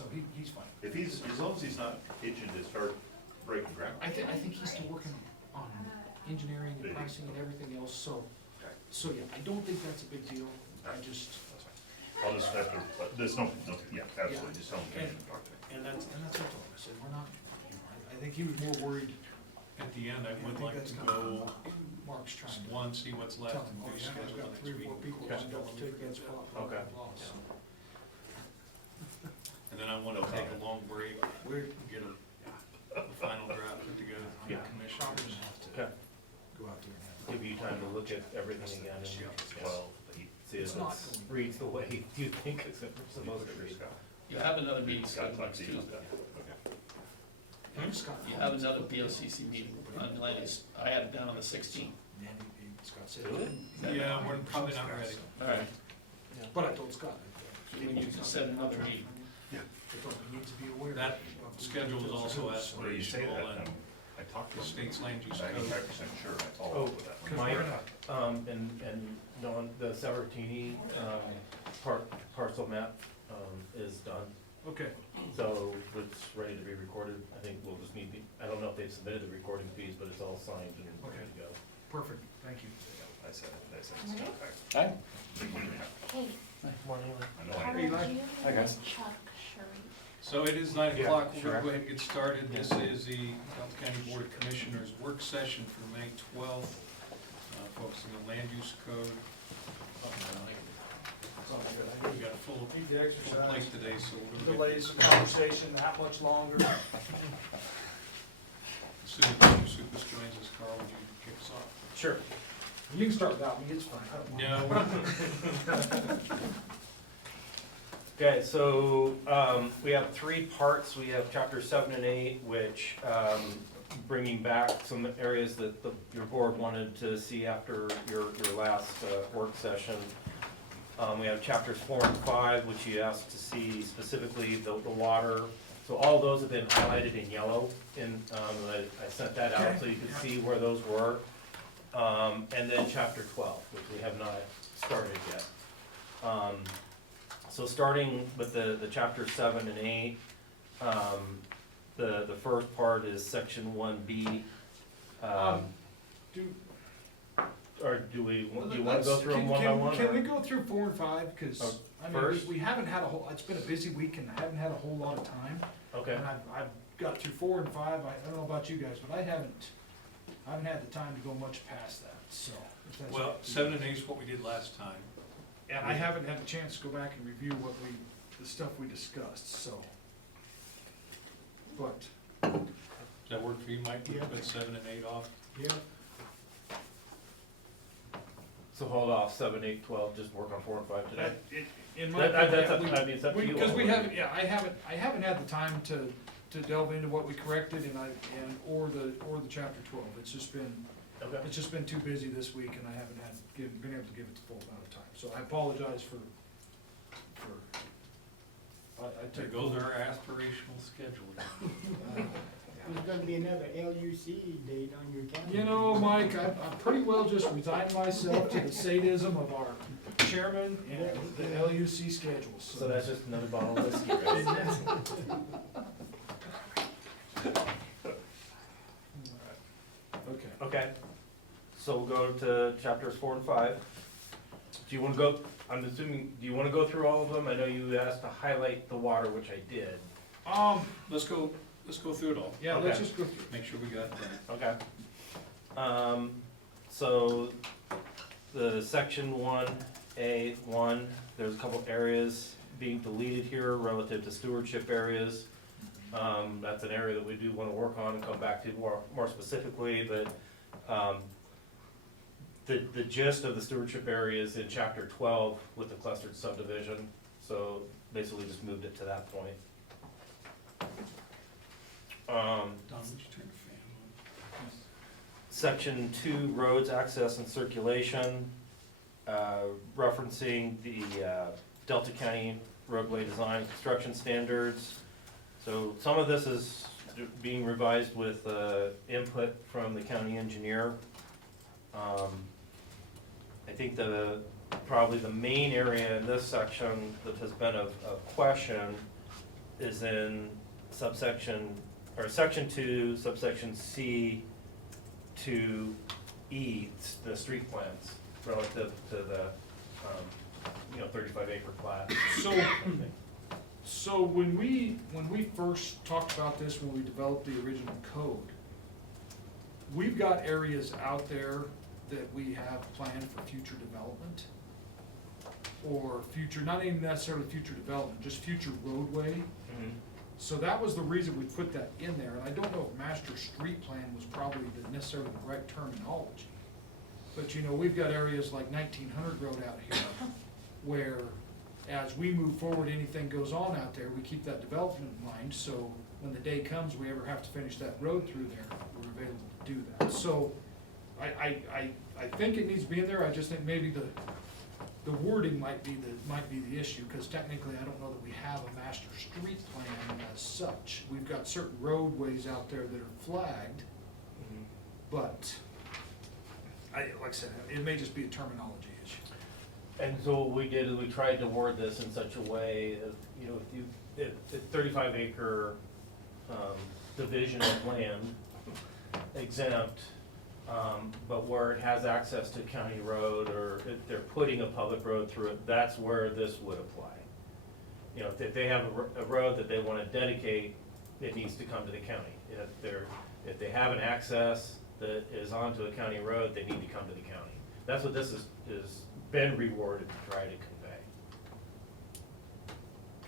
so he's fine. If he's, as long as he's not itching to start breaking ground. I think he's still working on engineering and pricing and everything else, so yeah, I don't think that's a big deal. I just, I'll just have to, there's no, yeah, absolutely, just tell him to talk to me. and that's what I told him. I said, we're not, I think he was more worried. At the end, I and would think like that's to kind of go Mark's trying to one, see what's left, tell and him, oh do yeah, I've schedule got next 3 or 4 week. people lined up to take that spot. Okay. So, And then I want to take a long break, we're, get a final draft put together from the Yeah. commission. probably gonna have to Okay, go out there and have. give you time to look at everything again and see if It's not it going- reads the way you think it's supposed to read. You have another meeting Scott scheduled talks next to you. Tuesday. Scott, You have another BoCC meeting on land use. I had it down on the 16th. and Scott said. Do it? Yeah, we're probably not ready. All right, But I told Scott so we need to set another meeting. that he needs to be aware. That of the schedule is also details. What do you say aspirational, that? and I talked to the him. state's land use code. 95% sure, I followed Oh, up with that one. Mike, and Don, the Savartini, parcel map, is done. Okay, So it's ready to be recorded. I think we'll just need the, I don't know if they've submitted the recording fees, but it's all signed and ready to go. perfect, thank you. I said it's not fair. Hi. Hey, Morning. I know how I are heard. you? Hi, guys. Chuck Sherry. So it is 9 Yeah, o'clock, we're sure. gonna go ahead and get started. This is the Delta County Board of Commissioners work session for May 12th, focusing on land use code. We got a full Need the full plate today, so we're gonna Delays the conversation that much longer. As soon as Mr. Supus joins us, Carl, would you kick us off? Sure. You can start without me, it's fine. I don't mind. No, Okay, so, we have 3 parts. We have chapter 7 and 8, which, bringing back some areas that your board wanted to see after your last, work session. We have chapters 4 and 5, which you asked to see specifically the water. So all those have been highlighted in yellow, and, I sent that out so you could see where those were. And then chapter 12, which we have not started yet. So starting with the chapter 7 and 8, the first part is section 1B. Do- Or do you want to go through them one by one? Can or- we go through 4 and 5? Because, Oh, I mean, first? we haven't had it's been a busy week and I haven't had a whole lot of time. Okay, And I've got through 4 and 5, I don't know about you guys, but I haven't had the time to go much past that, so. if that's well, okay. 7 and 8 is what we did last time. And I haven't had a chance to go back and review the stuff we discussed, so. But, Does that work for you, Mike? We Yeah. put 7 and 8 off? yeah, so hold off 7, 8, 12, just work on 4 and 5 today. in my That's opinion, up, I mean, it's up to you. because we all. haven't, yeah, I haven't had the time to delve into what we corrected or the chapter 12. It's just been too busy this week and I haven't been able to give it the full amount of time. So I apologize for, I There take. goes our aspirational schedule. There's gonna be another LUC date on your calendar. You know, Mike, I'm pretty well just resigned myself to the sadism of our chairman and the LUC schedules. So that's just another bottle of whiskey, right? Okay. Okay, so we'll go to chapters 4 and 5. Do you want to go, I'm assuming, do you want to go through all of them? I know you asked to highlight the water, which I did. Let's go through it all. Yeah, let's Okay. just go through. Make sure we got that. Okay. So the section 1A1, there's a couple areas being deleted here relative to stewardship areas. That's an area that we do want to work on and come back to more specifically, but the gist of the stewardship area is in chapter 12 with the clustered subdivision. So basically just moved it to that point. Don, would you turn the fan on? Section 2, roads, access and circulation, referencing the Delta County roadway design and construction standards. So some of this is being revised with input from the county engineer. I think probably the main area in this section that has been of question is in subsection, or section 2, subsection C to E, the street plans relative to the, 35 acre plat. So when we first talked about this, when we developed the original code, we've got areas out there that we have planned for future development, or future, not even necessarily future development, just future roadway. So that was the reason we put that in there, and I don't know if master street plan was probably necessarily the right terminology. But we've got areas like 1900 Road out here, where as we move forward, anything goes on out there, we keep that development in mind, so when the day comes, we ever have to finish that road through there, we're available to do that. So I think it needs to be in there, I just think maybe the wording might be the issue, because technically I don't know that we have a master street plan as such. We've got certain roadways out there that are flagged, but like I said, it may just be a terminology issue. And so what we did is we tried to word this in such a way, if 35 acre division of land exempt, but where it has access to county road, or if they're putting a public road through it, that's where this would apply. If they have a road that they wanna dedicate, it needs to come to the county. If they have an access that is onto a county road, they need to come to the county. That's what this is been rewarded to try to convey.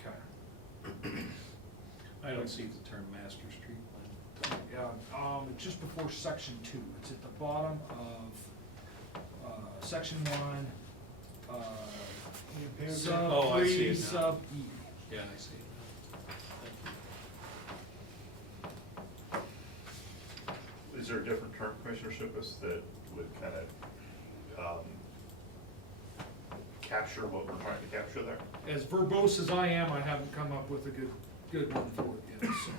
Okay. I don't see the term master street plan. Yeah, it's just before section 2, it's at the bottom of, section 1, sub Oh, I see 3, it now. sub E. Yeah, I see it now. Thank you. Is there a different term, Commissioner Shippus, that would kind of capture what we're trying to capture there? As verbose as I am, I haven't come up with a good one for it yet, so,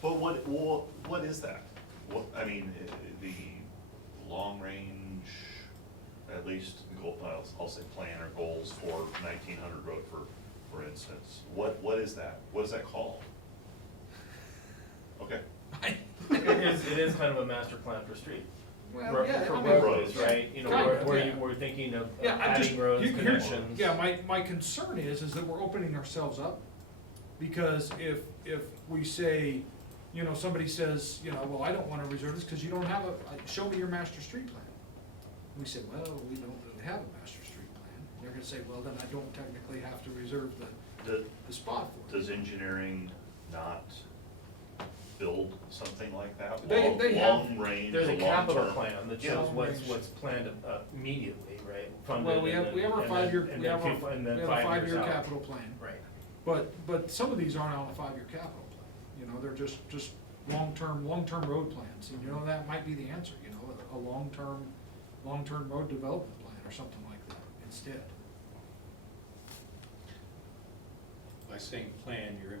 But what is that? The long range, at least, I'll say plan or goals for 1900 Road, for instance. What is that? What is that called? Okay. It is kind of a master plan for street. well, yeah, For I mean. roadways, right? Kind of, Where yeah. you were thinking of Yeah, I'm just, adding roads, here's, connections. yeah, my concern is that we're opening ourselves up, because if we say, somebody says, well, I don't wanna reserve this, cause you don't have show me your master street plan. We say, well, we don't really have a master street plan. They're gonna say, well, then I don't technically have to reserve the spot for it. Does engineering not build something like that? They have- Long range, There's a capital long-term? plan that Yeah. shows what's planned immediately, right? Funded Well, we have and then- a and then- 5-year, and we then have a few- and then 5 year out. capital plan. Right. But some of these aren't on a 5-year capital plan, they're just long-term road plans, and that might be the answer, a long-term road development plan or something like that instead. By saying plan, you're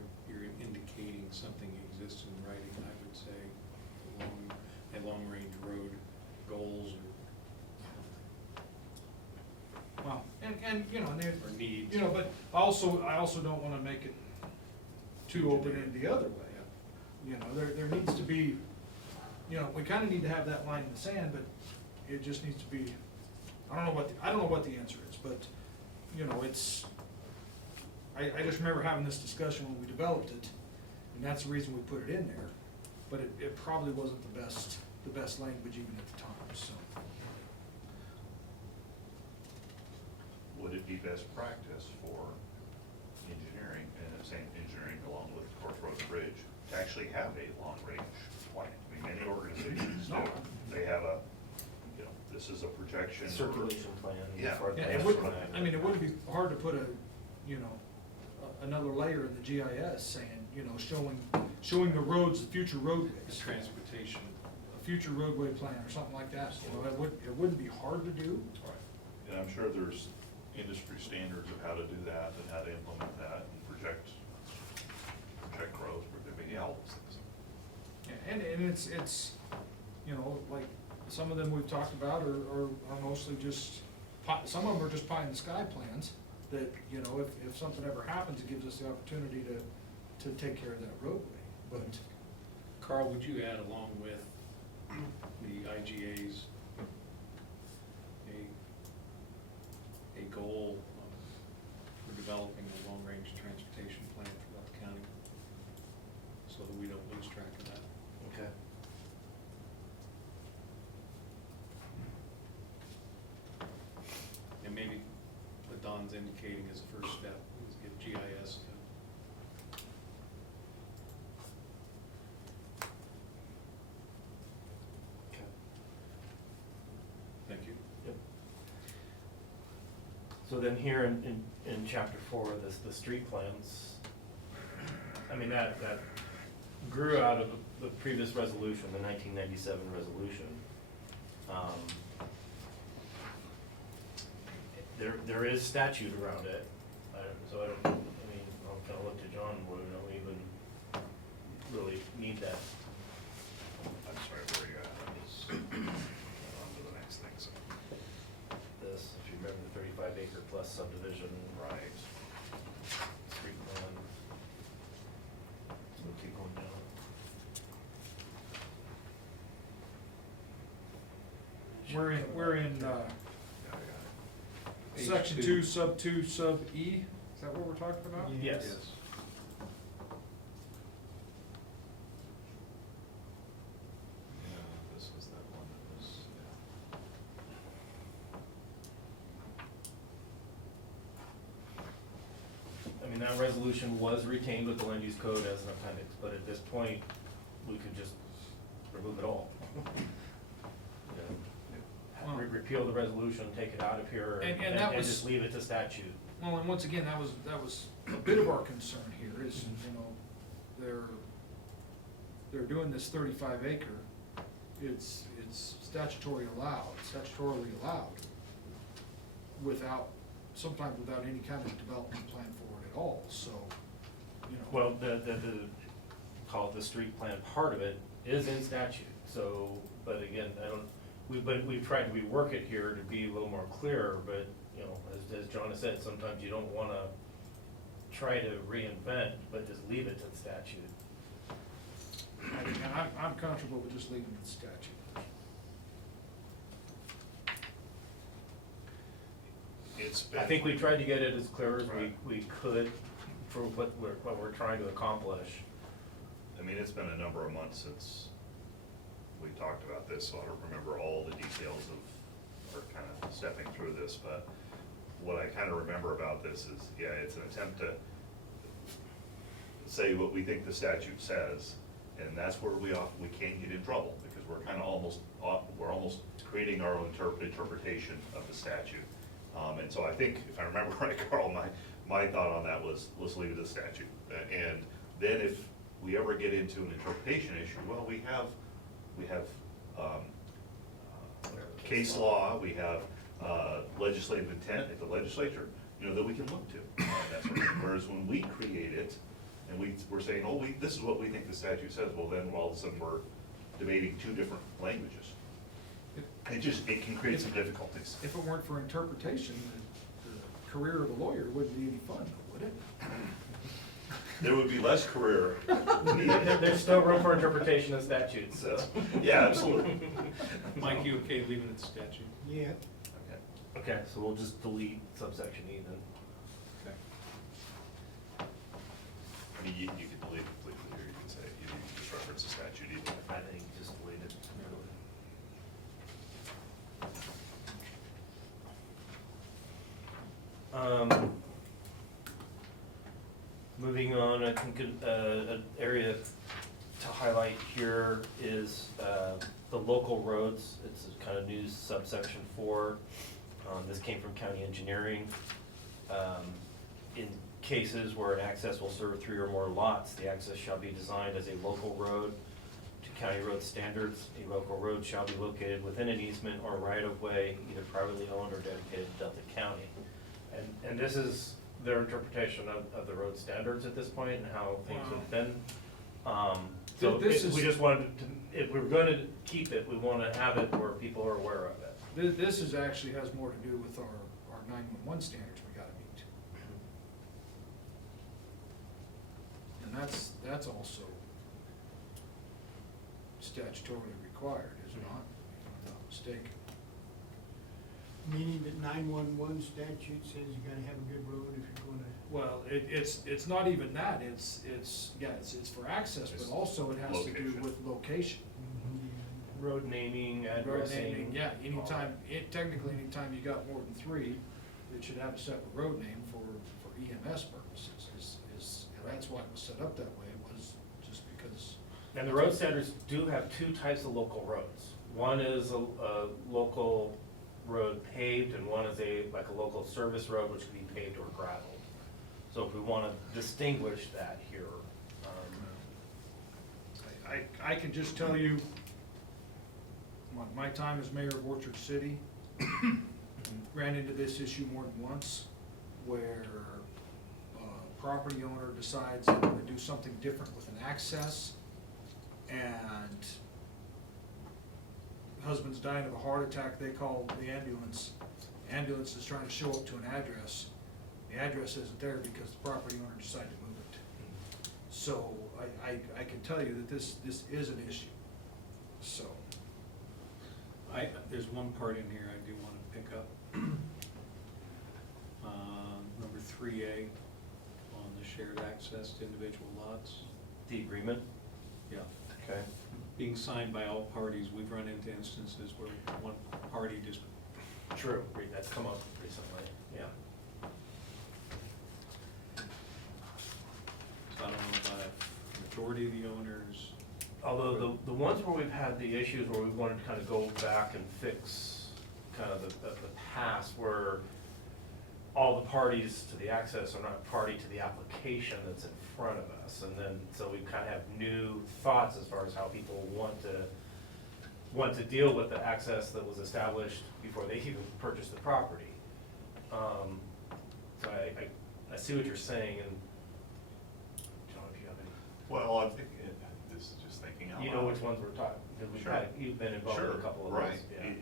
indicating something exists in writing, I would say, a long-range road goals Well, and or needs. but I also don't wanna make it too open-ended the other way. There needs to be, we kinda need to have that line in the sand, but it just needs to be, I don't know what the answer is, but, it's, I just remember having this discussion when we developed it, and that's the reason we put it in there, but it probably wasn't the best language even at the time, so. Would it be best practice for engineering, and I'm saying engineering along with, of course, Road and Bridge, to actually have a long-range plan? Many organizations do. They have this is a projection. Circulation plan. Yeah. for Yeah, the it would, plan. it wouldn't be hard to put another layer in the GIS saying, showing the roads, the future The roadways, transportation. a future roadway plan or something like that. It wouldn't be hard to do. And I'm sure there's industry standards of how to do that and how to implement that and project growth, all those things. Yeah, and it's, like, some of them we've talked about are mostly just, some of them are just pie in the sky plans that, if something ever happens, it gives us the opportunity to take care of that roadway, but. Carl, would you add along with the IGA's a goal for developing a long-range transportation plan throughout the county so that we don't lose track of that? Okay. And maybe what Don's indicating as a first step is get GIS to Okay. thank you. Yep. So then here in chapter 4, the street plans, I mean, that grew out of the previous resolution, the 1997 resolution. There is statute around it, so I don't, I mean, I'll kind of look to John, whether we don't even really need that. I'm sorry, where you at? I was on to the next thing, so. This, if you remember the 35 acre plus subdivision. Right. Street plan. So we'll keep going down. We're in, Yeah, I got it. section H2. 2, sub 2, sub E, is that what we're talking about? Yes. Yeah, this was that one that was, I mean, that resolution was retained with the land use code as an appendix, but at this point, we could just remove it all. Well- Repeal the resolution, take it out of here, And that and was- just leave it to statute. Well, and once again, that was a bit of our concern here is, you know, they're doing this 35 acre, it's statutorily allowed, without, sometimes without any kind of development plan for it at all, so, you know. Well, call it the street plan part of it is in statute, so, but again, we've tried to rework it here to be a little more clear, but, you know, as John has said, sometimes you don't wanna try to reinvent, but just leave it to the statute. And I'm comfortable with just leaving the statute. it's been. I think we tried to get it as clear as Right. we could for what we're trying to accomplish. I mean, it's been a number of months since we talked about this, so I don't remember all the details of, or kind of stepping through this, but what I kind of remember about this is, yeah, it's an attempt to say what we think the statute says, and that's where we can't get in trouble, because we're kind of almost creating our own interpretation of the statute. And so I think, if I remember right, Carl, my thought on that was, let's leave it as statute. And then if we ever get into an interpretation issue, well, we have case law, we have legislative intent at the legislature, you know, that we can look to. That sort of thing. Whereas when we create it, and we're saying, oh, this is what we think the statute says, well, then all of a sudden we're debating two different languages. It can create some difficulties. If it weren't for interpretation, the career of a lawyer wouldn't be any fun, though, would it? There would be less career needed. There's still room for interpretation of statutes, so. Yeah, absolutely. Mike, you okay leaving it to statute? Yeah. Okay. Okay, so we'll just delete subsection E then. Okay. I mean, you could delete it completely, or you can say, you can just reference the statute either. I think just delete it. Moving on, I think an area to highlight here is the local roads. It's a kind of new subsection 4. This came from county engineering. In cases where an access will serve 3 or more lots, the access shall be designed as a local road to county road standards. A local road shall be located within an easement or right-of-way, either privately owned or dedicated to Delta County. And this is their interpretation of the road standards at this point and how things have been. So This is- we just wanted to, if we're gonna keep it, we wanna have it where people are aware of it. This is actually has more to do with our 911 standards we gotta meet. The that's also statutorily required, is it not, if I'm not mistaken? Meaning that 911 statute says you gotta have a good road if you're gonna. Well, it's not even that, it's for access, but also it has to do Location. with location. Road naming, Road addressing. naming, yeah, technically, anytime you got more than three, it should have a separate road name for EMS purposes, and that's why it was set up that way, was just because. And the road standards do have two types of local roads. One is a local road paved, and one is like a local service road, which can be paved or gravelled. So if we want to distinguish that here, I can just tell you, my time as mayor of Orchard City, ran into this issue more than once, where a property owner decides they're gonna do something different with an access, and husband's dying of a heart attack, they call the ambulance. Ambulance is trying to show up to an address. The address isn't there because the property owner decided to move it. So I can tell you that this is an issue, so. There's one part in here I do want to pick up. Number 3A on the shared access to individual lots. the agreement, Yeah. okay? Being signed by all parties, we've run into instances where one party just, True, that's come up recently, yeah. so I don't know about a majority of the owners. Although the ones where we've had the issues where we wanted to kind of go back and fix kind of the past where all the parties to the access are not party to the application that's in front of us. And then, so we kind of have new thoughts as far as how people want to deal with the access that was established before they even purchased the property. So I see what you're saying, and John, if you have any. Well, I'm thinking, this is just thinking out loud. You know which ones we're talking, because we've Sure. had, you've been involved in Sure, a couple of right. those, yeah.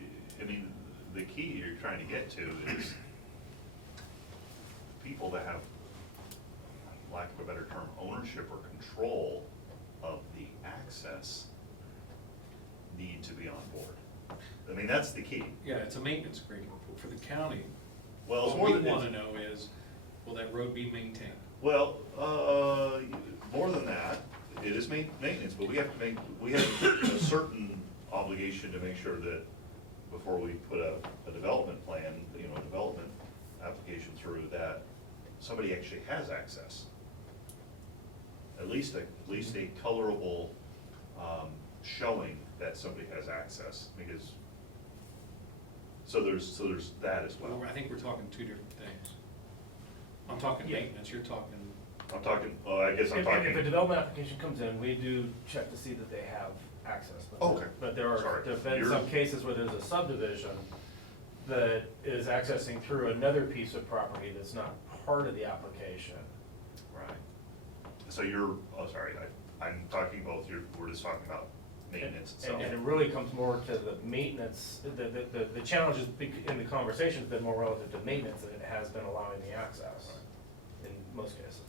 I mean, the key you're trying to get to is people that have, lack of a better term, ownership or control of the access need to be on board. I mean, that's the key. Yeah, it's a maintenance agreement for the county. Well, it's What more we than want to this. know is, will that road be maintained? Well, more than that, it is maintenance, but we have a certain obligation to make sure that before we put a development plan, a development application through, that somebody actually has access. At least a colorable, showing that somebody has access, because, so there's that as well. Well, I think we're talking two different things. I'm talking Yeah. maintenance, you're talking, I'm talking, I guess I'm If talking. a development application comes in, we do check to see that they have access. But- Okay. But there've been You're- some cases where there's a subdivision that is accessing through another piece of property that's not part of the application. Right. So I'm talking both, we're just talking about maintenance itself. And it really comes more to the maintenance, the challenges in the conversation has been more relative to maintenance than it has been allowing the access in most cases.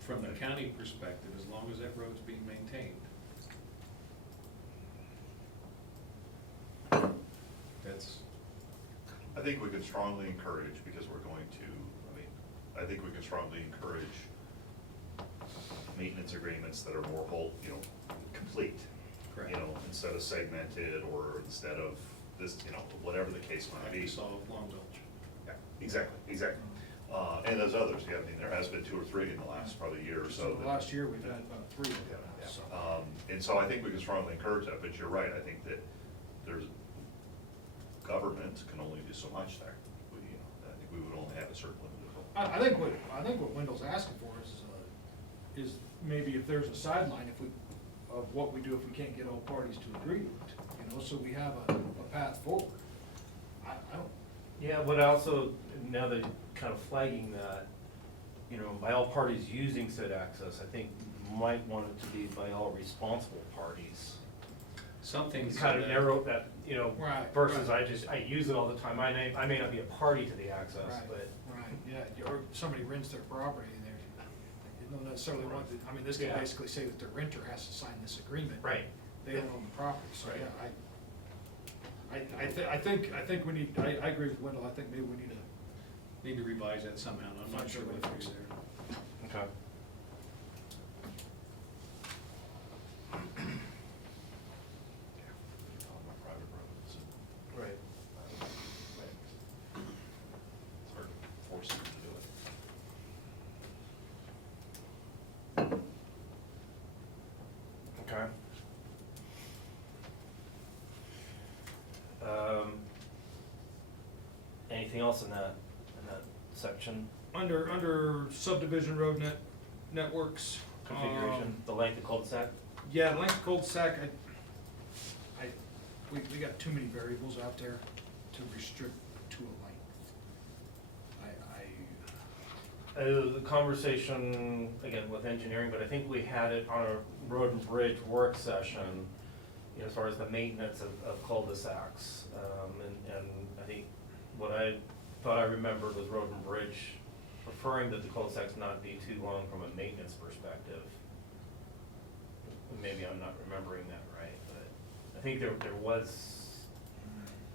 from the county perspective, as long as that road's being maintained. That's, I think we can strongly encourage, because I think we can strongly encourage maintenance agreements that are more complete. Correct. Instead of segmented, or instead of this, whatever the case might like be. we saw with Long Gulch. Yeah, exactly. And there's others, there has been 2 or 3 in the last probably year or so. So last year, we've had about 3 of them, Yeah. so. And so I think we can strongly encourage that, but you're right, I think that government can only do so much there. I think we would only have a certain limit of. I think what Wendell's asking for is maybe if there's a sideline, of what we do if we can't get all parties to agree to it, so we have a path forward. I don't, Yeah, but also, now that kind of flagging that, by all parties using said access, I think you might want it to be by all responsible parties. Something. It's kind of narrow that, Right, versus right. I use it all the time, I may not be a party to the access, right, but. right, Yeah, or somebody rents their property and they're, they don't necessarily want, I mean, this can Yeah. basically say that the renter has to sign this agreement. Right. They don't own the property, so, Right. yeah, I think we need, I agree with Wendell, I think maybe we need to, Need to revise that somehow, I'm not Find sure some way what to to fix do it. there. Okay. On my private roads, Right. it's hard to force them to do it. Okay. Anything else in that section? under subdivision road networks. Configuration, the length of cul-de-sac? Yeah, length of cul-de-sac, we got too many variables out there to restrict to a length. The conversation, again, with engineering, but I think we had it on a road and bridge work session, you know, as far as the maintenance of cul-de-sacs. And I think what I thought I remembered was road and bridge preferring that the cul-de-sacs not be too long from a maintenance perspective. Maybe I'm not remembering that right, but I think there was,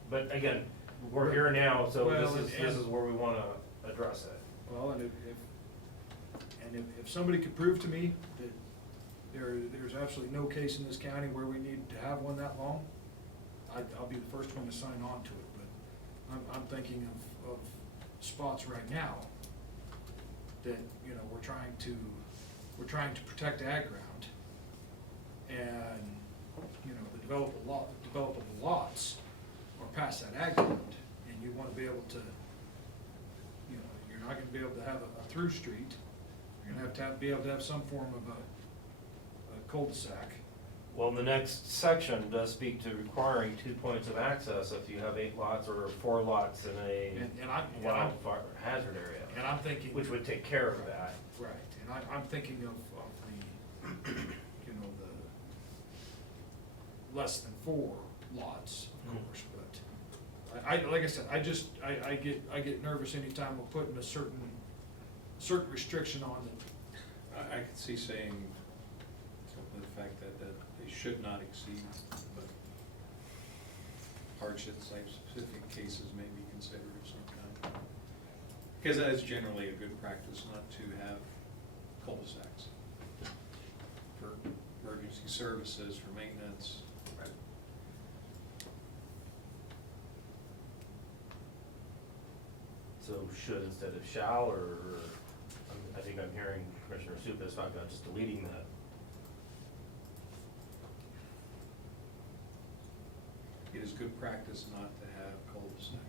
but again, we're here now, so Well, this is where we wanna address it. Well, and if somebody could prove to me that there's absolutely no case in this county where we need to have one that long, I'll be the first one to sign on to it, but I'm thinking of spots right now that, you know, we're trying to protect ag ground, and, you know, the developable lots are past that ag ground, and you wanna be able to, you know, you're not gonna be able to have a through street, you're gonna have to be able to have some form of a cul-de-sac. Well, the next section does speak to requiring 2 points of access if you have 8 lots or 4 lots in a And I'm wildfire hazard area, And I'm thinking. which would take care of that. Right, and I'm thinking of the, you know, the less than 4 lots, of course, but like I said, I get nervous anytime we're putting a certain restriction on it. I could see saying the fact that they should not exceed, but hardship type specific cases may be considered of some kind. Because that is generally a good practice not to have cul-de-sacs for emergency services, for maintenance. Right. So should instead of shall, or, I think I'm hearing Commissioner Supis talk about just deleting that. It is good practice not to have cul-de-sacs.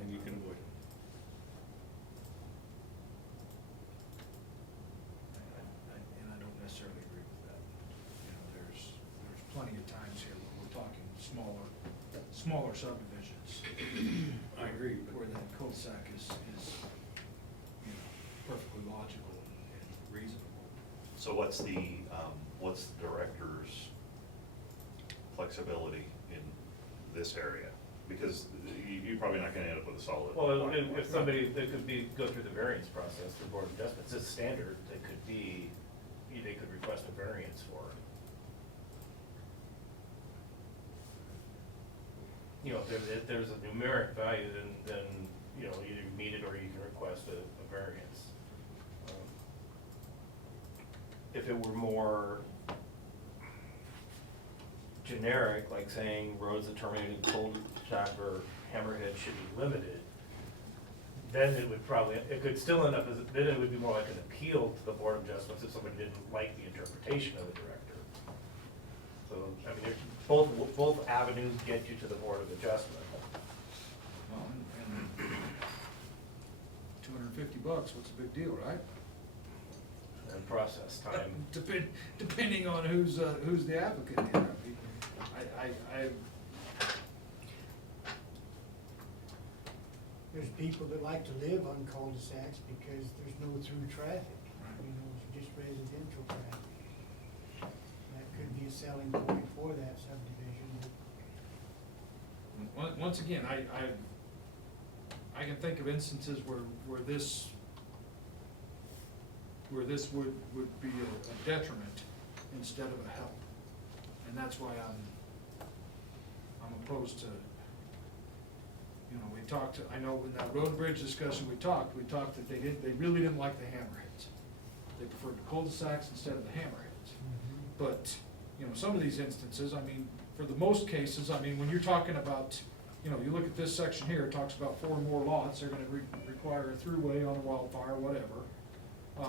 And you can avoid it. And I don't necessarily agree with that. You know, there's plenty of times here where we're talking smaller subdivisions. I agree, but Where that cul-de-sac is, you know, perfectly logical and reasonable. So what's the director's flexibility in this area? Because you're probably not gonna end up with a solid. Well, if somebody, they could go through the variance process, the Board of Adjustments, it's standard, they could request a variance for it. You know, if there's a numeric value, then, you know, either meet it or you can request a variance. If it were more generic, like saying roads that terminate in cul-de-sac or hammerhead should be limited, then it would probably, it could still end up as, then it would be more like an appeal to the Board of Adjustments if somebody didn't like the interpretation of the director. So, I mean, both avenues get you to the Board of Adjustment. Well, and $250, what's the big deal, right? And process time. Depending on who's the applicant here. There's people that like to live on cul-de-sacs because there's no through traffic, you know, it's just residential traffic. That could be a selling point for that subdivision. once again, I can think of instances where this would be a detriment instead of a help. And that's why I'm opposed to, you know, we talked, I know in that road and bridge discussion we talked that they really didn't like the hammerheads. They preferred the cul-de-sacs instead of the hammerheads. But, you know, some of these instances, I mean, for the most cases, I mean, when you're talking about, you know, you look at this section here, it talks about 4 or more lots, they're gonna require a throughway on a wildfire, whatever.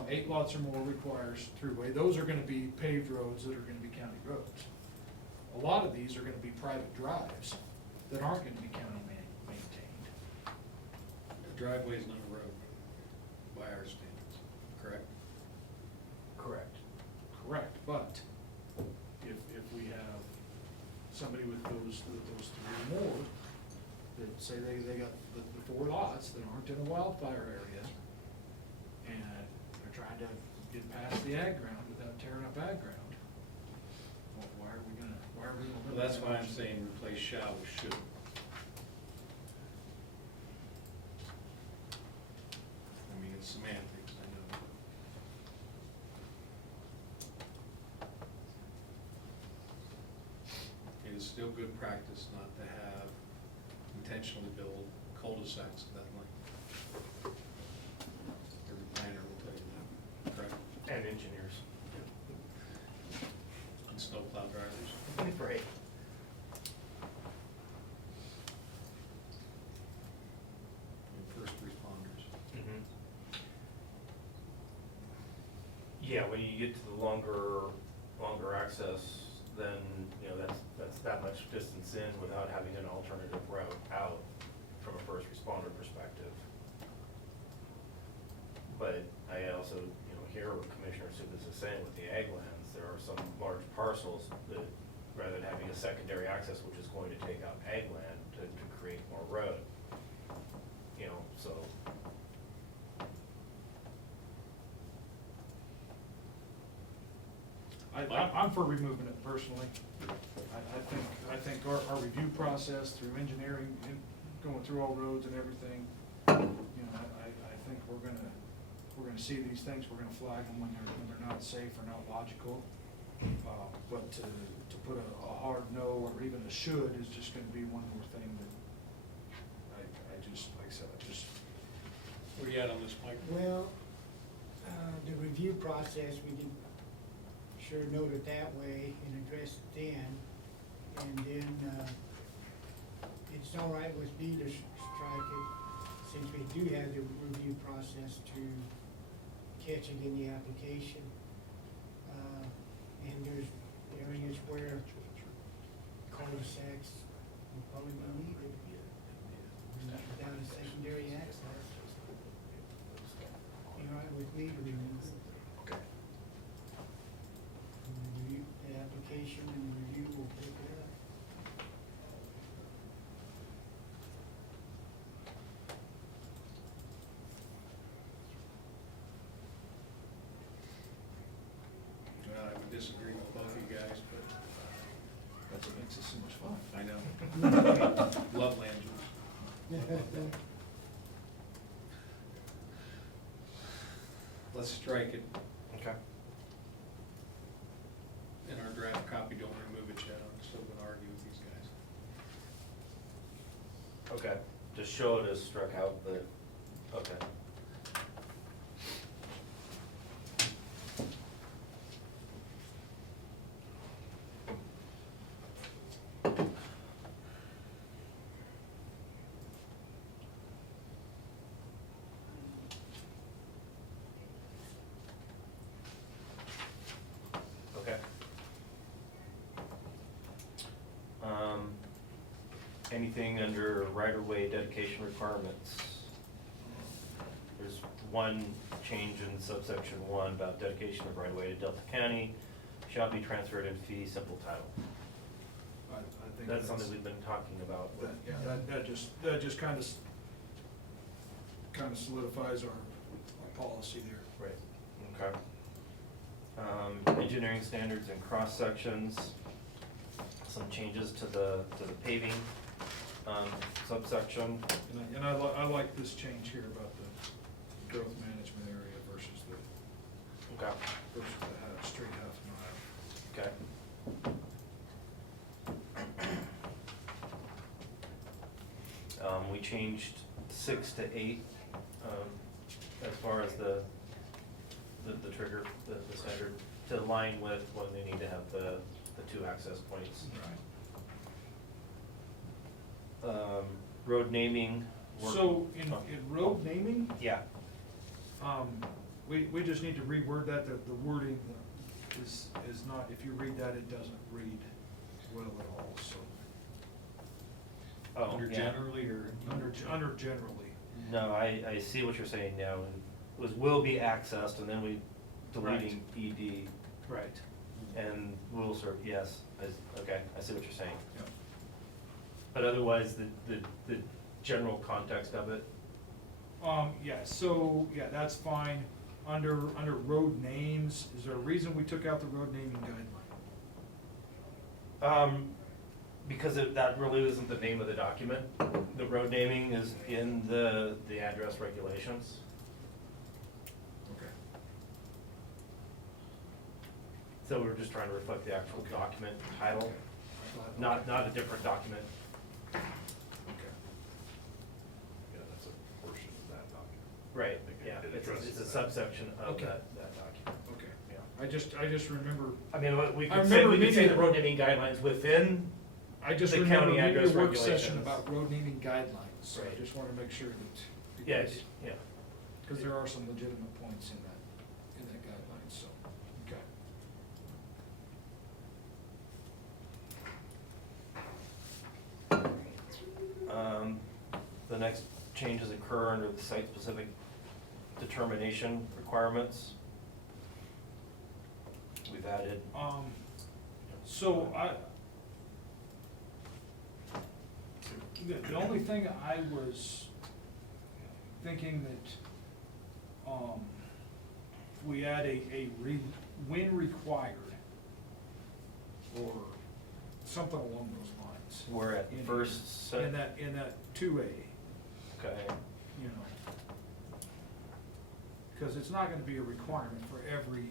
8 lots or more requires throughway, those are gonna be paved roads that are gonna be county roads. A lot of these are gonna be private drives that aren't gonna be county maintained. A driveway is not a road by our standards, correct? Correct. Correct, but if we have somebody with those 3 or more, that say they got the 4 lots that aren't in a wildfire area, and they're trying to get past the ag ground without tearing up ag ground, well, why are we gonna Well, limit that's that why I'm option? saying replace shall with should. I mean, it's semantics, I know. It is still good practice not to have intentionally build cul-de-sacs of that length. Every planner will tell you that, correct? And engineers. And snowplow drivers. Right. And first responders. Yeah, when you get to the longer access, then, you know, that's that much distance in without having an alternative route out from a first responder perspective. But I also, you know, hear what Commissioner Sibbs is saying with the ag lands, there are some large parcels that, rather than having a secondary access, which is going to take out ag land to create more road, you know, so. I'm for removing it personally. I think our review process through engineering, and going through all roads and everything, you know, I think we're gonna see these things, we're gonna flag them when they're not safe or not logical. But to put a hard no or even a should is just gonna be one more thing that I just, like I said, Where you at on this, Mike? Well, the review process, we can sure note it that way and address it then. And then, it's all right with me to strike it, since we do have the review process to catch it in the application. And there's areas where cul-de-sacs will probably be needed without a secondary access. You all right with me to remove it? Okay. And review the application and review will pick it up. Well, I would disagree with both of you guys, but that's what makes it so much fun. I know. Love land use. Let's strike it. Okay. In our draft copy, don't remove it yet, I'm still gonna argue with these guys. Okay, just show it as struck out, but, okay. Okay. Anything under right-of-way dedication requirements? There's one change in subsection 1 about dedication of right-of-way to Delta County shall be transferred in fee simple title. I think That's something we've been talking about with. that just kind of solidifies our policy there. Right, okay. Engineering standards and cross-sections, some changes to the paving. subsection. And I like this change here about the growth management area versus the, Okay. straight half mile. Okay. We changed 6 to 8, as far as the trigger, the standard, to align with when they need to have the 2 access points. Road naming. So in road naming, Yeah, we just need to reword that, the wording is not, if you read that, it doesn't read well at all, so. oh, Under yeah. generally or? Under generally. No, I see what you're saying now, and it was will be accessed, and then we deleting ED, Right. and will serve, yes, okay, I see what you're saying. Yep. But otherwise, the general context of it, Yeah, so, yeah, that's fine. Under road names, is there a reason we took out the road naming guideline? because that really isn't the name of the document. The road naming is in the address regulations. Okay. So we're just trying to reflect the actual document title, Okay. not a different document. Okay. Yeah, that's a portion of that document. Right, It yeah, it's addresses a that. subsection of Okay. that document. Okay. Yeah. I just remember, I mean, we I could say, remember we could say meeting- the road naming guidelines within, I just The remember county maybe a address work session regulations. about road naming guidelines, so I Right. just wanna make sure that. yeah, because- yeah. Because there are some legitimate points in that guideline, so, okay. The next changes occur under the site-specific determination requirements. We've added, So the only thing I was thinking that, we add when required, or something along those lines. we're at In- first set. In that 2A, Okay, you know. Because it's not gonna be a requirement for every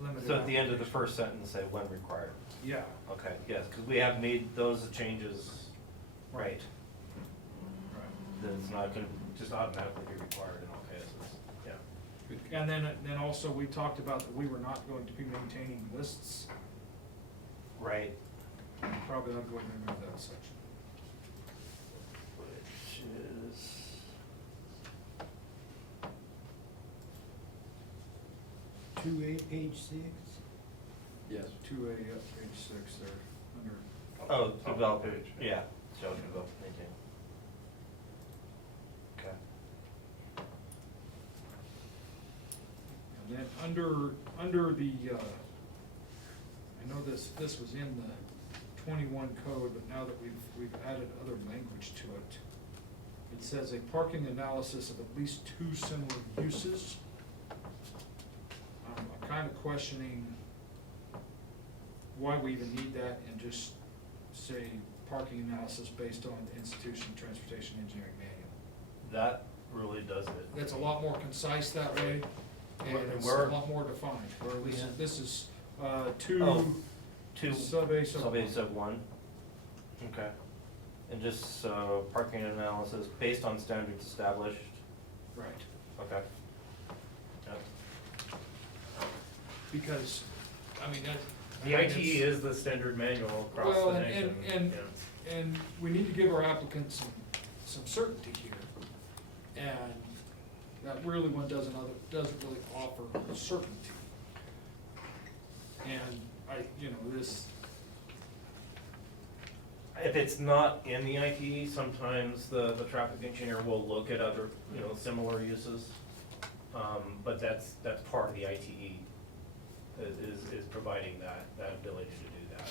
limited. so at the end of the application. first sentence, say when required. Yeah. Okay, yes, because we have made those changes, right, Right. that it's not gonna just automatically be required in all cases, yeah. And then also, we talked about that we were not going to be maintaining lists. Right. Probably I'll go ahead and remove that section. Which is, 2A, page 6. Yes. 2A, page 6 there, under. oh, Top of the developer, page. yeah, shall develop, maintain. Okay. And then under the, I know this was in the 21 code, but now that we've added other language to it, it says a parking analysis of at least 2 similar uses. I'm kind of questioning why we even need that, and just say parking analysis based on the institution transportation engineering manual. That really does it. It's a lot more concise that way, and Where- it's where- a lot more defined. where are we at? This is, Oh, 2 sub-A, Sub-A, sub-1, okay. And just, parking analysis based on standards established, Right, okay. Yep. because, I mean, that. The ITE is the standard manual across Well, the and- nation. and- yeah. And we need to give our applicants some certainty here, and that really one doesn't really offer certainty. And this, If it's not in the ITE, sometimes the traffic engineer will look at other, similar uses. But that's part of the ITE, is providing that ability to do that.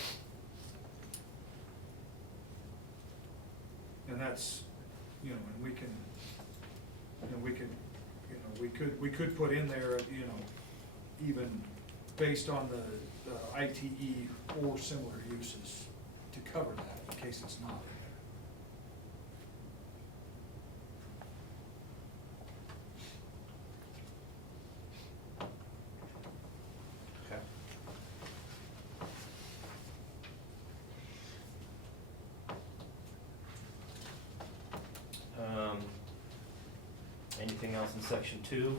and that's, and we could put in there, even based on the ITE or similar uses to cover that, in case it's not in Anything else in section 2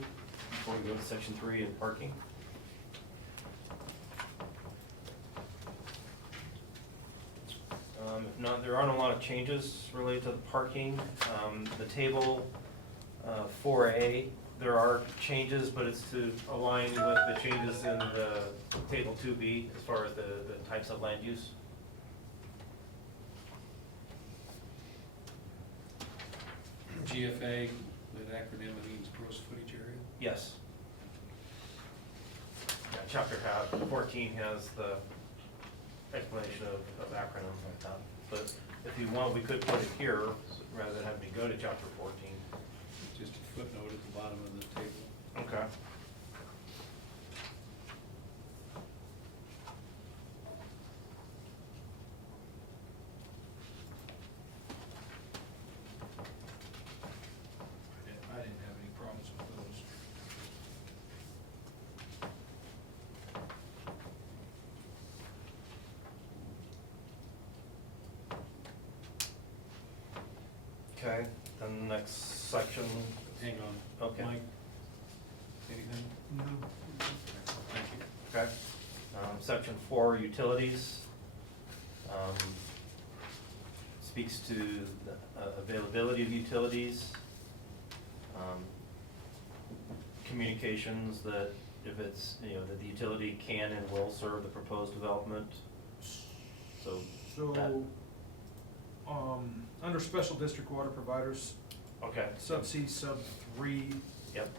before we go to section 3 of parking? If not, there aren't a lot of changes related to the parking. The table 4A, there are changes, but it's to align with the changes in the table 2B as far as the types of land use. GFA, that acronym means gross footage area. Yes. Yeah, chapter 14 has the explanation of acronyms like that. But if you want, we could put it here rather than having to go to chapter 14. Just a footnote at the bottom of the table. Okay. I didn't have any problems with those. Okay, then the next section. Hang on. Okay. Mike, anything? No. Thank you. Okay. Section 4, utilities. Speaks to the availability of utilities. Communications that if it's, that the utility can and will serve the proposed development. So that, So, under special district water providers, okay, sub C, sub 3, yep.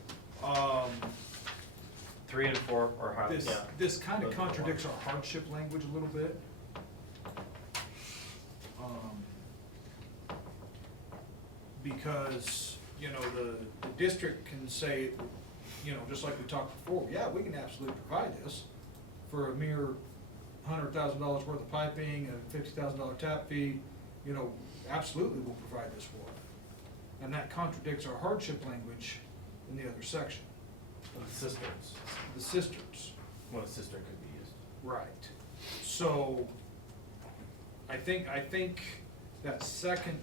3 and 4 are how, this, yeah. this kind of Those are the contradicts ones. our hardship language a little bit. Because, the district can say, just like we talked before, yeah, we can absolutely provide this for a mere $100,000 worth of piping and $50,000 tap fee, absolutely we'll provide this water. And that contradicts our hardship language in the other section, The cisterns, the cisterns. what a cistern could be used. Right. So, I think that second,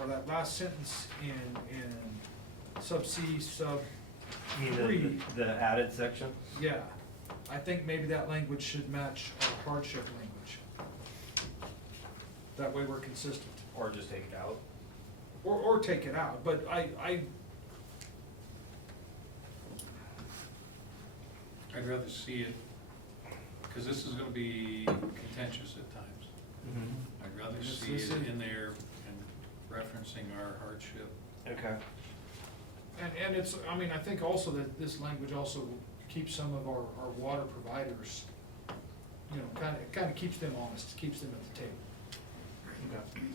or that last sentence in sub C, sub You mean 3, the added section? yeah, I think maybe that language should match our hardship language. That way we're consistent. Or just take it out? Or take it out, but I'd rather see it, because this is gonna be contentious at times. I'd rather Yes, see this it is- in there and referencing our hardship. Okay. And it's, I think also that this language also keeps some of our water providers, kind of keeps them honest, keeps them at the table. Okay.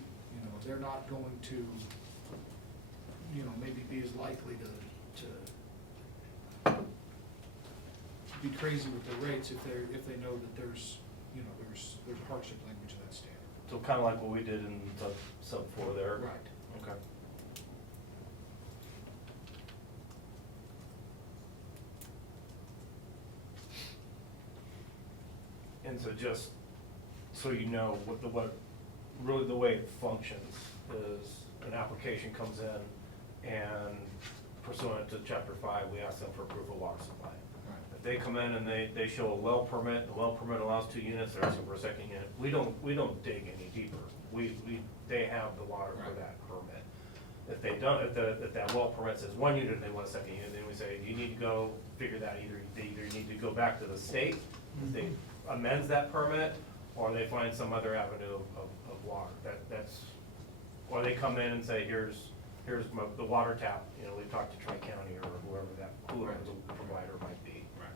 They're not going to, maybe be as likely to be crazy with their rates if they know that there's a hardship language in that standard. So kind of like what we did in sub 4 there? Right. Okay. And so just so you know, what really the way it functions is an application comes in and pursuant to chapter 5, we ask them for proof of water supply. Right. If they come in and they show a well permit, the well permit allows 2 units, they're asking for a second unit, we don't dig any deeper. They have the water for Right. that permit. If they don't, if that well permit says 1 unit and they want a second unit, then we say, you need to go figure that, they either need to go back to the state, if they amends that permit, or they find some other avenue of water. That's, or they come in and say, here's the water tap, we've talked to Tri-County or whoever the provider might be. Right.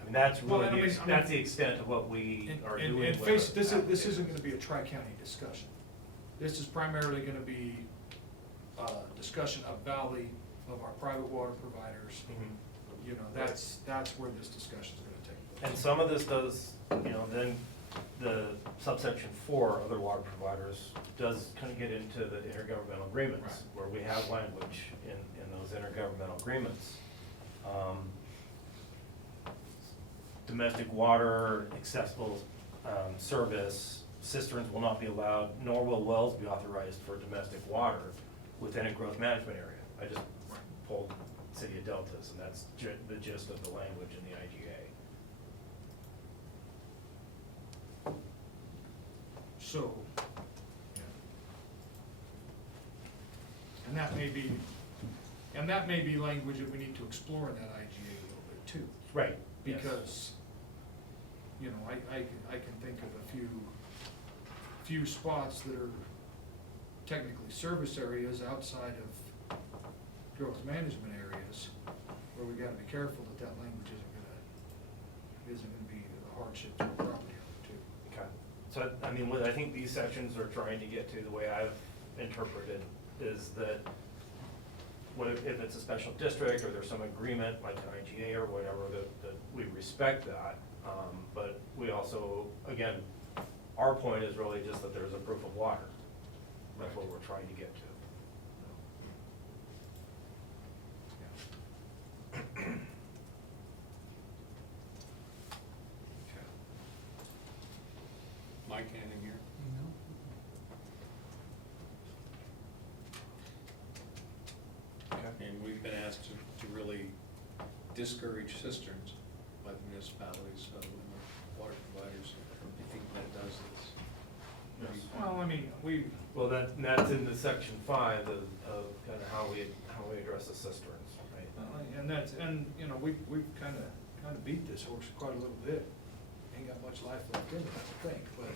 I mean, that's Well, really, that's the extent of what we are And doing. face it, with our this isn't applications. gonna be a tri-county discussion. This is primarily gonna be a discussion of Valley, of our private water providers. Mhm. That's where this discussion's gonna take place. And some of this does, then the subsection 4, other water providers, does kind of get into the intergovernmental agreements, Right. where we have language in those intergovernmental agreements. Domestic water, accessible service, cisterns will not be allowed, nor will wells be authorized for domestic water within a growth management area. I just pulled City of Deltas, and that's the gist of the language in the IGA. So, yeah. And that may be language that we need to explore in that IGA a little bit too. Right. Because, you know, I can think of a few spots that are technically service areas outside of growth management areas, where we gotta be careful that that language isn't gonna be a hardship to a property owner too. Okay. So, I mean, what I think these sections are trying to get to, the way I've interpreted, is that if it's a special district or there's some agreement, like an IGA or whatever, that we respect that. But we also, again, our point is really just that there's a proof of water. That's what we're trying to get to. Mike, anything here? And we've been asked to really discourage cisterns by the municipalities, so when the water providers, I think that does this. Yes. Well, I mean, Well, that's in the section 5 of kind of how we address the cisterns, right? and you know, we've kinda beat this horse quite a little bit. Ain't got much life left in it, I think, but,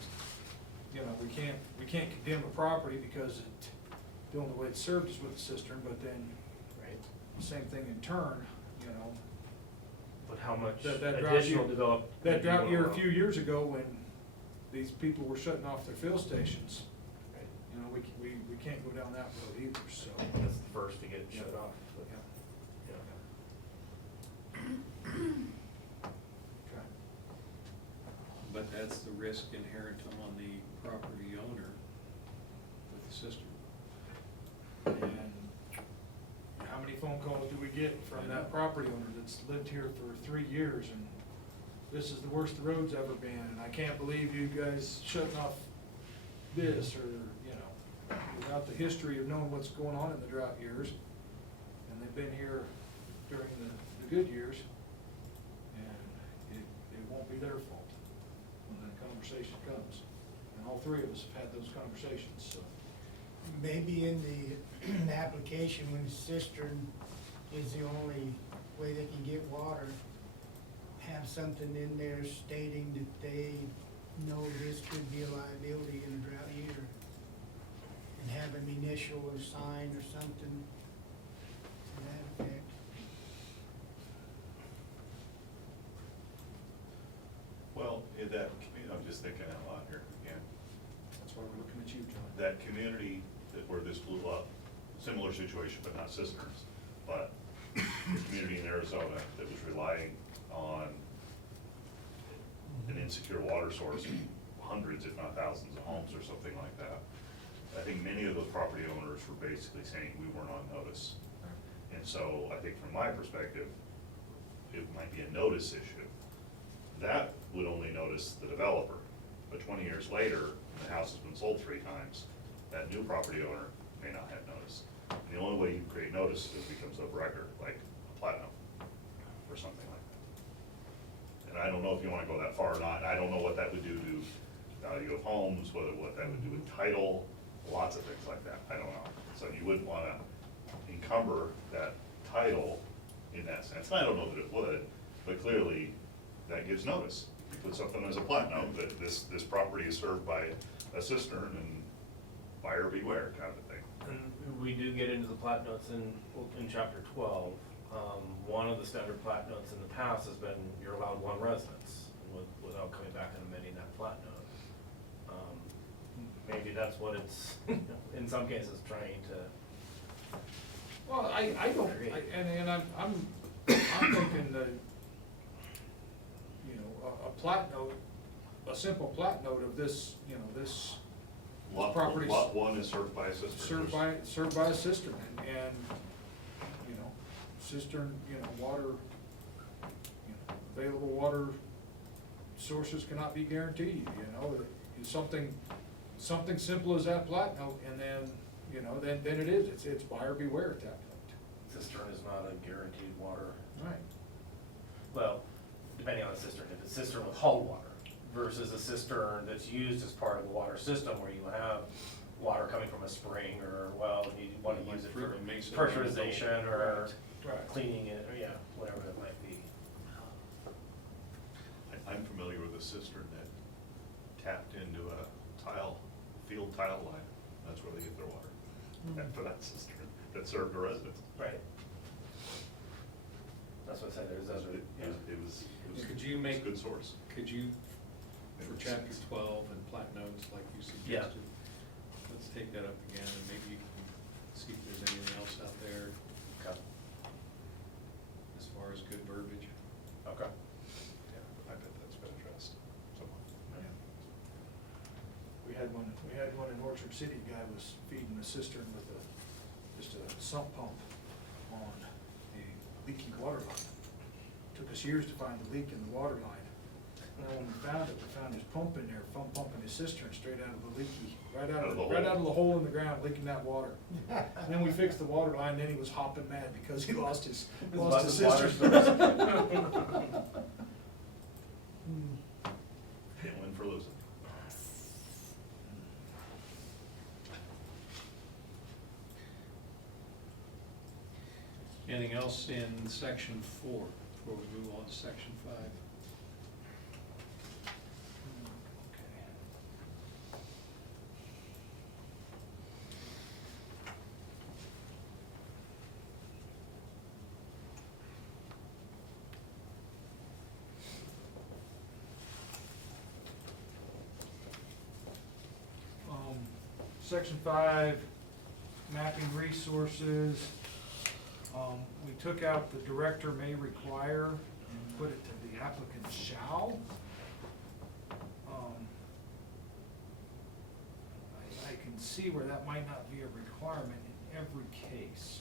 you know, we can't condemn a property because the only way it served is with a cistern, but then, Right. same thing in turn, you know. But how much That drought additional year- develop? That drought year a few years ago, when these people were shutting off their fill stations, Right. you know, we can't go down that road either, so. That's the first to get shut off. but- Yeah. Yeah. Okay. But that's the risk inherent on the property owner with the cistern. And how many phone calls do we get from that property owner that's lived here for 3 years, and this is the worst the road's ever been, and I can't believe you guys shutting off this, or, you know, without the history of knowing what's going on in the drought years, and they've been here during the good years, and it won't be their fault when that conversation comes. And all three of us have had those conversations, so. Maybe in the application, when the cistern is the only way they can get water, have something in there stating that they know this could be a liability in a drought year. And have an initial or sign or something to that effect. Well, in that, I'm just thinking out loud here again, That's why we're looking at you, John. that community where this blew up, similar situation, but not cisterns, but the community in Arizona that was relying on an insecure water source, hundreds if not thousands of homes or something like that. I think many of those property owners were basically saying we weren't on notice. And so I think from my perspective, it might be a notice issue. That would only notice the developer, but 20 years later, when the house has been sold 3 times, that new property owner may not have notice. And the only way you can create notice is it becomes of record, like a platinum or something like that. And I don't know if you wanna go that far or not, I don't know what that would do to value of homes, what that would do with title, lots of things like that, I don't know. So you wouldn't wanna encumber that title in that sense, and I don't know that it would, but clearly, that gives notice. You put something as a platinum, that this property is served by a cistern, and buyer beware kind of a thing. And we do get into the plat notes in chapter 12. One of the standard plat notes in the past has been you're allowed 1 residence without coming back and amending that plat note. Maybe that's what it's, in some cases, trying to. Well, I don't, and I'm thinking that, you know, a plat note, a simple plat note of this, you know, this property's Lot 1 is served by a cistern. served by a cistern, and, you know, cistern, you know, water, you know, available water sources cannot be guaranteed, you know. something simple as that plat, and then, you know, then it is, it's buyer beware at that point. Cistern is not a guaranteed water, Right. well, depending on the cistern, if it's cistern with hauled water versus a cistern that's used as part of the water system where you have water coming from a spring or, well, you wanna use it for Frequent makes it pressurization or Right. cleaning it, or yeah, whatever it might be. I'm familiar with a cistern that tapped into a field tile line. That's where they get their water. And for that cistern, that served a residence. Right. That's what I said, there's other, It was Could you it was make- a good source. Could you, for chapter 12 and plat notes like you suggested, let's take that up again and maybe you can see if there's anything else out there okay, as far as good verbiage. okay. Yeah, I bet that's been addressed somewhat. We had one in Orchard City, guy was feeding a cistern with just a sump pump on a leaky water line. Took us years to find the leak in the water line. And when we found it, we found his pump in there, pumping his cistern straight out of the leaky, right out of the hole in the ground, leaking that water. And then we fixed the water line, then he was hopping mad because he lost his water cistern. Can't win for losing. Anything else in section 4 before we move on to section 5? Section 5, mapping resources. We took out the director may require and put it to the applicant shall. I can see where that might not be a requirement in every case.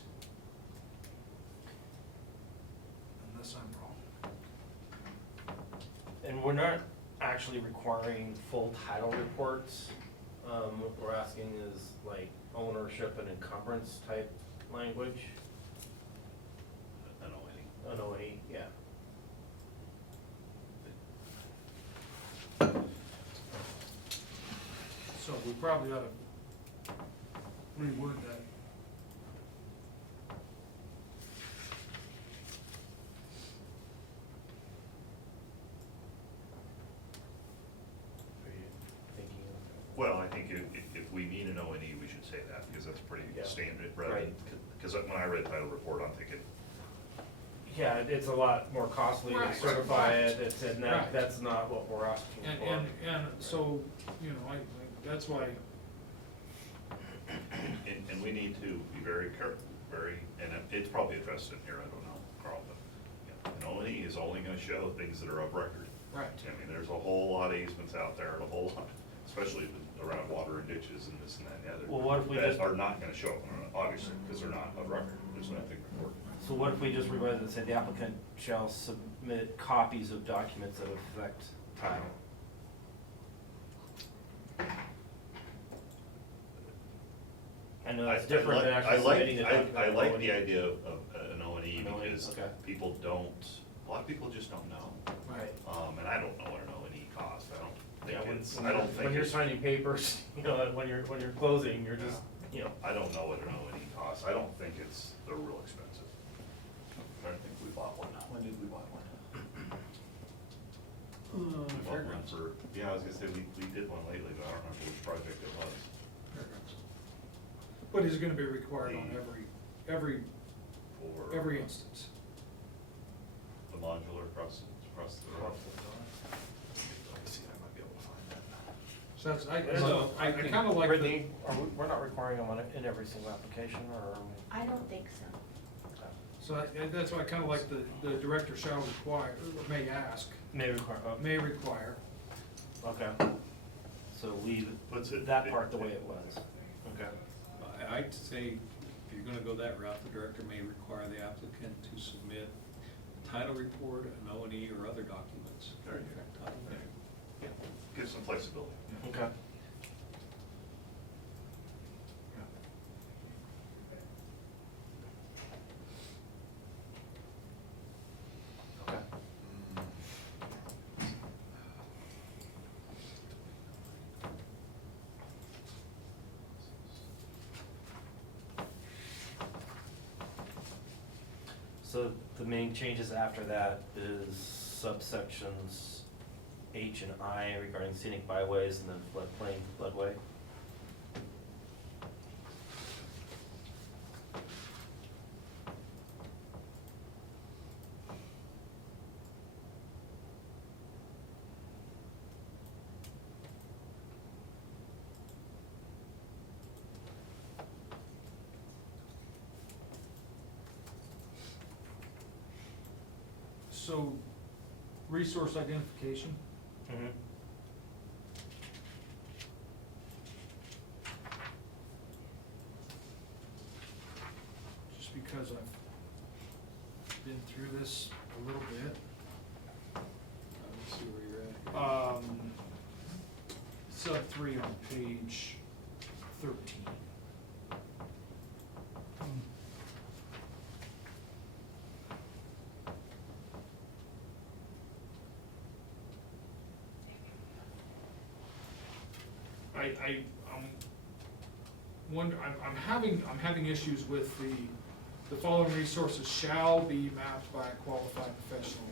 Unless I'm wrong. And we're not actually requiring full title reports. What we're asking is like ownership and encumbrance type language. An ONE, yeah. So we probably ought to reword that. Are you thinking of? Well, I think if we mean an O&E, we should say that, because that's pretty Yeah. standard, Right. rather, because when I read title report, I'm thinking, Yeah, it's a lot more costly to Right. certify it, and Right. that's not what we're asking for. And so, you know, that's why, and we need to be very careful, and it's probably addressed in here, I don't know, Carl, but an O&E is only gonna show things that are of record. right. I mean, there's a whole lot of easements out there, and a whole lot, especially around water and ditches and this and that and the other. Well, what if we that just- are not gonna show up, obviously, because they're not of record, there's nothing recorded. So what if we just revise it and say the applicant shall submit copies of documents that affect title? I know that's different than actually submitting the document. I like the idea of an O&E An O&E, because okay. people don't, a lot of people just don't know. Right. And I don't know what an O&E costs, I don't Yeah, think when, it's, I don't think when you're it's, signing papers, you know, when you're closing, you're just, you know. I don't know what an O&E costs, I don't think they're real expensive. I don't think we bought one, when did we buy one? We bought one Fairgrounds. for, yeah, I was gonna say, we did one lately, but I don't remember which project it was. But is it gonna be required on every For instance? the modular across the road. Let me see, I might be able to find that. So that's, So, I I think kinda like Brittany, we're not requiring them in every single application, or? are we? I don't think so. so that's why I kinda like the director shall require, or may ask, May require, may require. okay. So leave Puts it- that part the way it was. Okay. I'd say, if you're gonna go that route, the director may require the applicant to submit a title report, an O&E, or other documents. There you Title. Yeah. Give some flexibility. Okay. Okay. So the main changes after that is subsections H and I regarding scenic byways and then floodplain, floodway. So, resource identification, Mm-hmm. just because I've been through this a little bit. Let's see where you're at. Sub 3 on page 13. I'm having issues with the following resources shall be mapped by a qualified professional.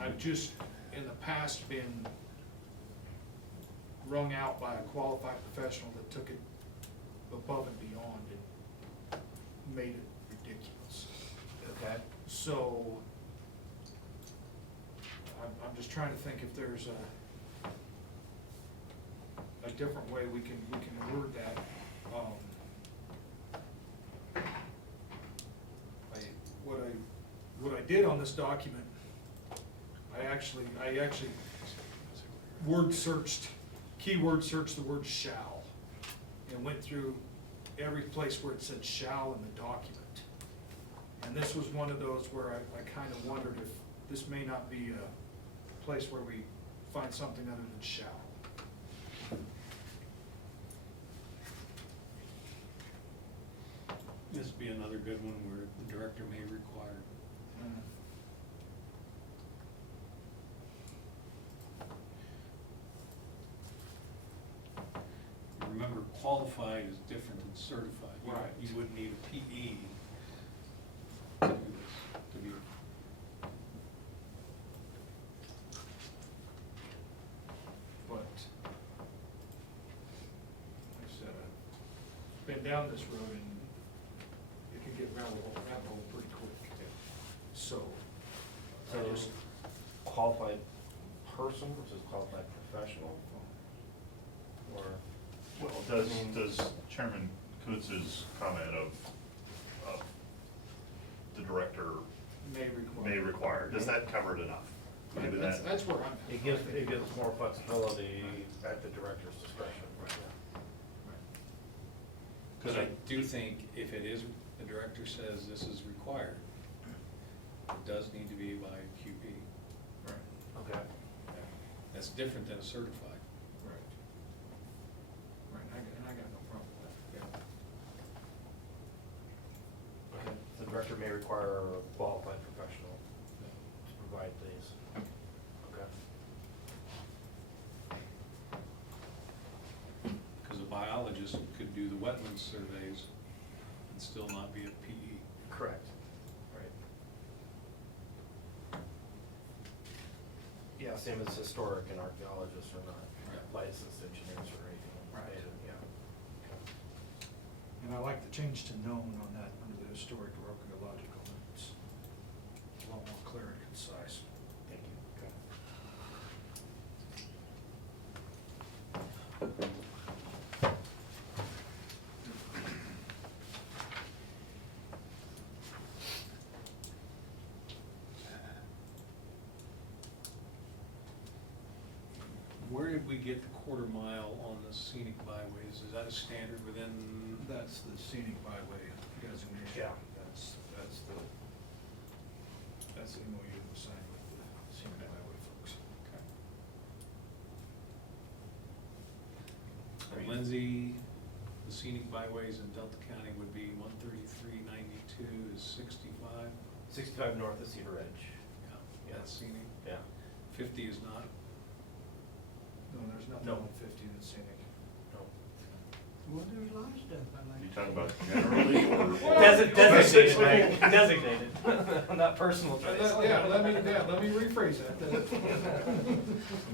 I've just in the past been wrung out by a qualified professional that took it above and beyond and made it ridiculous. Okay. So, I'm just trying to think if there's a different way we can word that. What I did on this document, I actually keyword searched the word shall, and went through every place where it said shall in the document. And this was one of those where I kind of wondered if this may not be a place where we find something other than shall. This would be another good one where the director may require. Remember, qualified is different than certified. Right. You wouldn't need a PE to do this, to be. But, like I said, I've been down this road and it can get rabbit hole pretty quick. So, So I just, qualified person versus qualified professional? Or? Well, does Chairman Kuntz's comment of the director may require, does that cover it enough? Maybe that. That's where I'm at. It gives more flexibility at the director's discretion. Because I do think if it is, the director says this is required, it does need to be by QP. Right, Okay. That's different than a certified. right. Right, and I got no problem with that. Okay. The director may require a qualified professional to provide these. Okay. Because a biologist could do the wetlands surveys and still not be a PE. Correct. Right. Yeah, same as historic and archaeologists are not licensed engineers or anything. Right. Yeah. And I like the change to known on that under the historic or archaeological. It's a lot more clear and concise. Thank you. Okay. Where did we get the quarter mile on the scenic byways? Is that a standard within? That's the scenic byway designation. Yeah. That's That's the MOU that was signed with the scenic byway folks. Lindsay, the scenic byways in Delta County would be 133.92 is 65. 65 north of Cedar Ridge. Yeah, that's scenic. Yeah. 50 is not. No, there's nothing No. on 50 that's scenic. No. Well, there's a lot of stuff I like. You talking about generally or? Designated, Mike, designated, not personal choice. Yeah, let me rephrase that.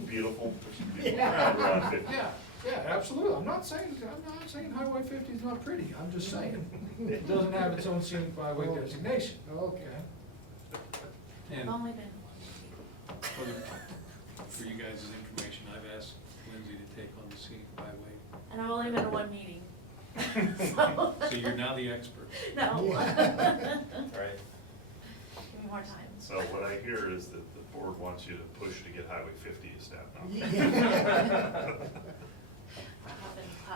Beautiful, there's some beautiful Yeah. crowd around 50. Yeah, absolutely. I'm not saying Highway 50 is not pretty. I'm just saying it doesn't have its own scenic byway designation. Okay. And I've only been for you guys' information, I've asked Lindsay to take on the scenic byway. and I've only been to one meeting. So you're now the expert. No. Yeah. Right. Give me more time. So what I hear is that the board wants you to push to get Highway 50 established.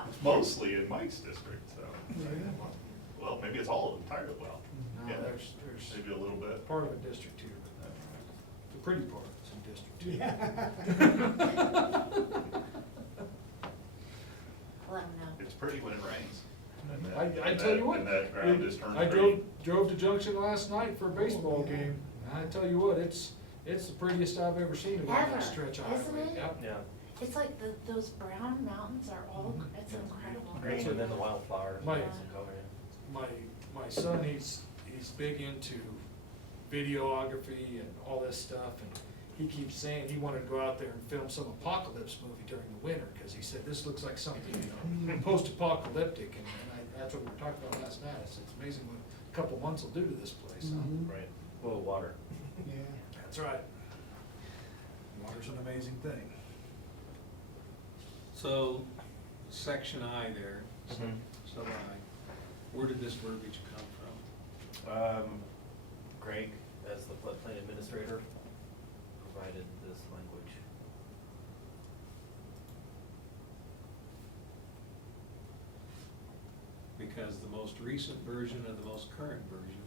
It's mostly in Mike's district, so. Yeah. Well, maybe it's all entirely, well, No, yeah, there's maybe a little bit. part of a district here, but the pretty part is in District 2. Yeah. Let them know. It's pretty when it rains. And that- I and tell that- you what, And that ground is turned I green. drove to Junction last night for a baseball yeah. game, and I tell you what, it's the prettiest I've ever seen it on Ever, that stretch of isn't highway. it? Yep. Yeah. It's like those brown mountains are all, it's incredible. Green and then the wildflowers. Mike. and some color, yeah. My son, he's big into videography and all this stuff, and he keeps saying he wanted to go out there and film some apocalypse movie during the winter, because he said, this looks like something, post-apocalyptic, and that's what we were talking about last night. I said, it's amazing what a couple months will do to this place, huh? Mhm. Right. Full of water. Yeah. That's right. Water's an amazing thing. So, section I there, Mhm. so where did this verbiage come from? Greg, as the floodplain administrator, provided this language. Because the most recent version of the most current version.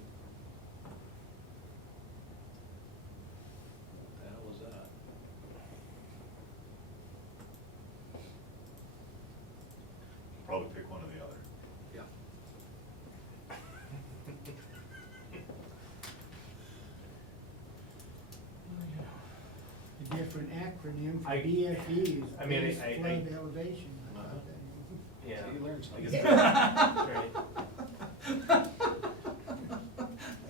What the hell was that? Probably pick one or the other. Yeah. A different acronym for I- BFE is I mean, base I- flood elevation. I thought that Yeah. So you learned I something. guess right.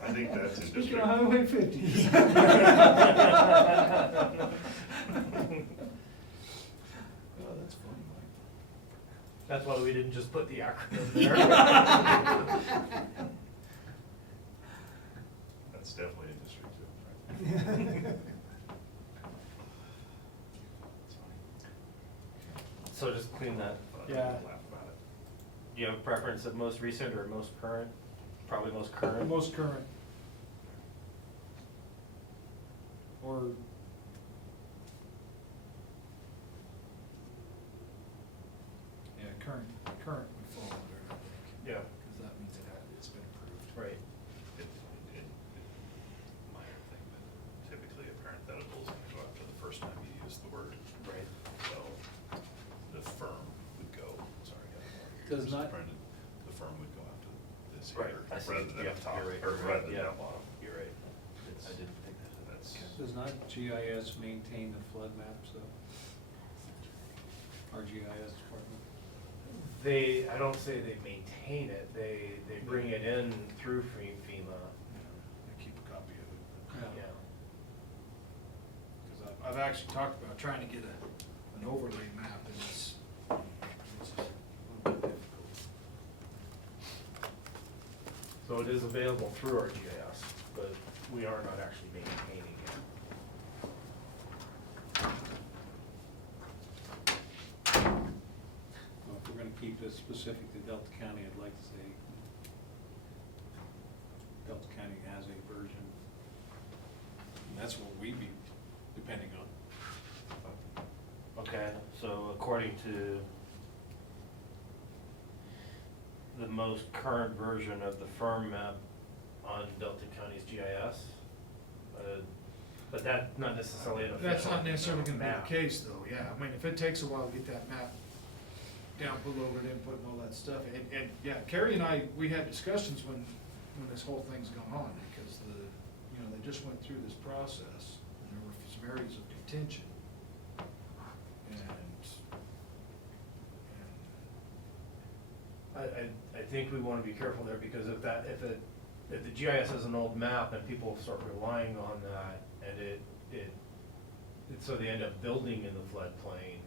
I think that's in Speaking district. of Highway 50. Oh, that's funny, Mike. That's why we didn't just put the acronym there. That's definitely in district too, right? So just clean that. But I Yeah. laugh about it. Do you have a preference of most recent or most current? Probably most current. Most current. Or. Yeah, current would fall under it, I think. Yeah. Because that means it's been approved. Right. Minor thing, but typically a parenthetical is gonna go after the first time you use the word. Right. So the firm would go, sorry, I got more here. Does Just not- printed. The firm would go after this Right. here, I see. rather than Yeah, up top, you're right, or you're rather right, than yeah. down bottom. You're right. It's- I didn't think that. That's, Does not GIS maintain the flood maps, though? Our GIS department? I don't say they maintain it, they bring it in through FEMA, I keep a copy of it. yeah. Because I've actually talked about trying to get an overlay map, and it's a little bit difficult. So it is available through our GIS, but we are not actually maintaining it. Well, if we're gonna keep this specific to Delta County, I'd like to say Delta County has a version. And that's what we'd be depending on. Okay, so according to the most current version of the firm map, on Delta County's GIS. But that's not necessarily an official That's not necessarily gonna map. be the case though, yeah, I mean, if it takes a while to get that map down, put over it, input and all that stuff, and, yeah, Carrie and I, we had discussions when this whole thing's gone on, because they just went through this process, and there were some areas of contention. I think we wanna be careful there, because if the GIS is an old map and people start relying on that, and so they end up building in the floodplain,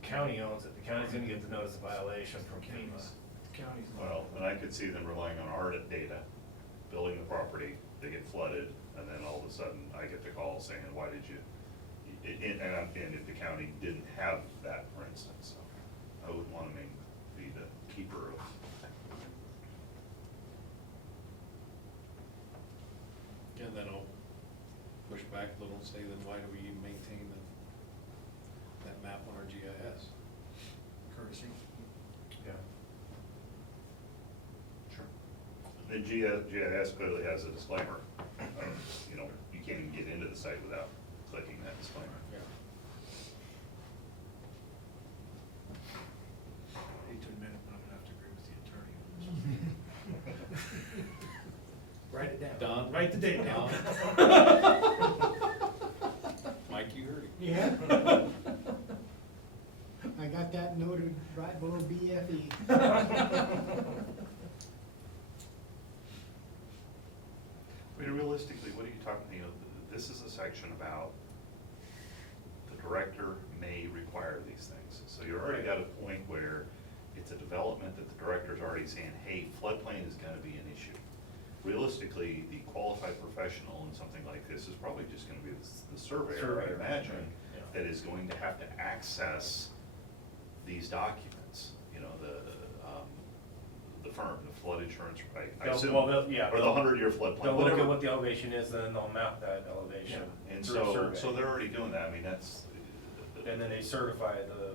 the county owns it, the county's gonna get the notice of violation from FEMA. Counties. Well, and I could see them relying on our data, building the property, they get flooded, and then all of a sudden I get the call saying, why did you? And if the county didn't have that, for instance, I would want to be the keeper of. And then I'll push back a little and say, then why do we even maintain that map on our GIS? Courtesy. Yeah. Sure. The GIS clearly has a disclaimer, you can't even get into the site without clicking that disclaimer. Yeah. I hate to admit it, but I'm gonna have to agree with the attorney on this. Write it down. Don? Write the date down. Mike, you heard it. Yeah. I got that noted right below BFE. I mean, realistically, what are you talking, this is a section about the director may require these things. So you're already got a point where it's a development that the director's already saying, hey, floodplain is gonna be an issue. Realistically, the qualified professional in something like this is probably just gonna be the surveyor, I imagine, Yeah. that is going to have to access these documents, the firm, the flood insurance, I assume. Yeah. Or the 100-year floodplain, They'll look whatever. at what the elevation is, and then they'll map that elevation. Yeah, and through a survey. so they're already doing that, I mean, that's. And then they certify the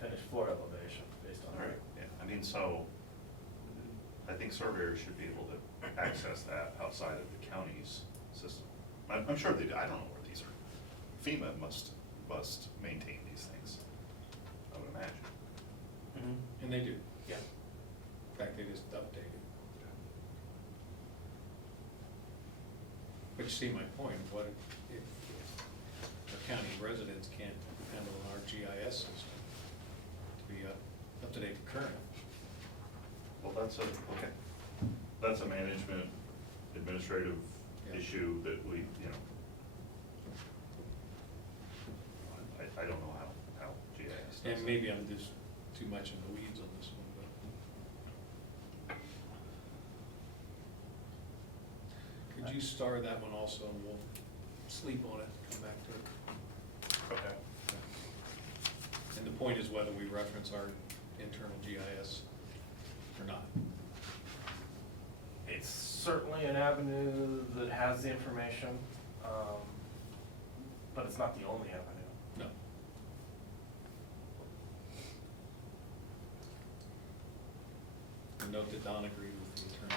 finished floor elevation based on Right, that. yeah, I mean, so, I think surveyors should be able to access that outside of the county's system. I'm sure they do, I don't know where these are. FEMA must maintain these things, I would imagine. Mm-hmm. And they do. Yeah. In fact, they just updated. But you see my point, what if the county residents can't depend on our GIS system to be up to date and current? Well, that's a management, administrative Yeah. issue that we, I don't know how GIS does And it. maybe I'm just too much in the weeds on this one, but. Could you star that one also, and we'll sleep on it, come back to it? Okay. And the point is whether we reference our internal GIS or not. It's certainly an avenue that has the information, but it's not the only avenue. No. And note that Don agreed with the attorney.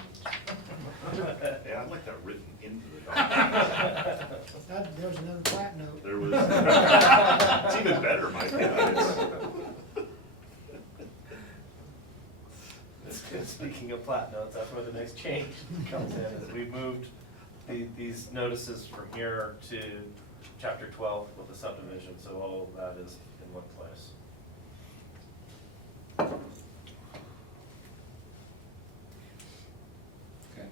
Yeah, I'd like that written into the document. There's another plat note. There was, it's even better, Mike, Speaking of plat notes, that's where the next change comes in, is we moved these notices from here to chapter 12 with the subdivision, so all of that is in one place. Okay.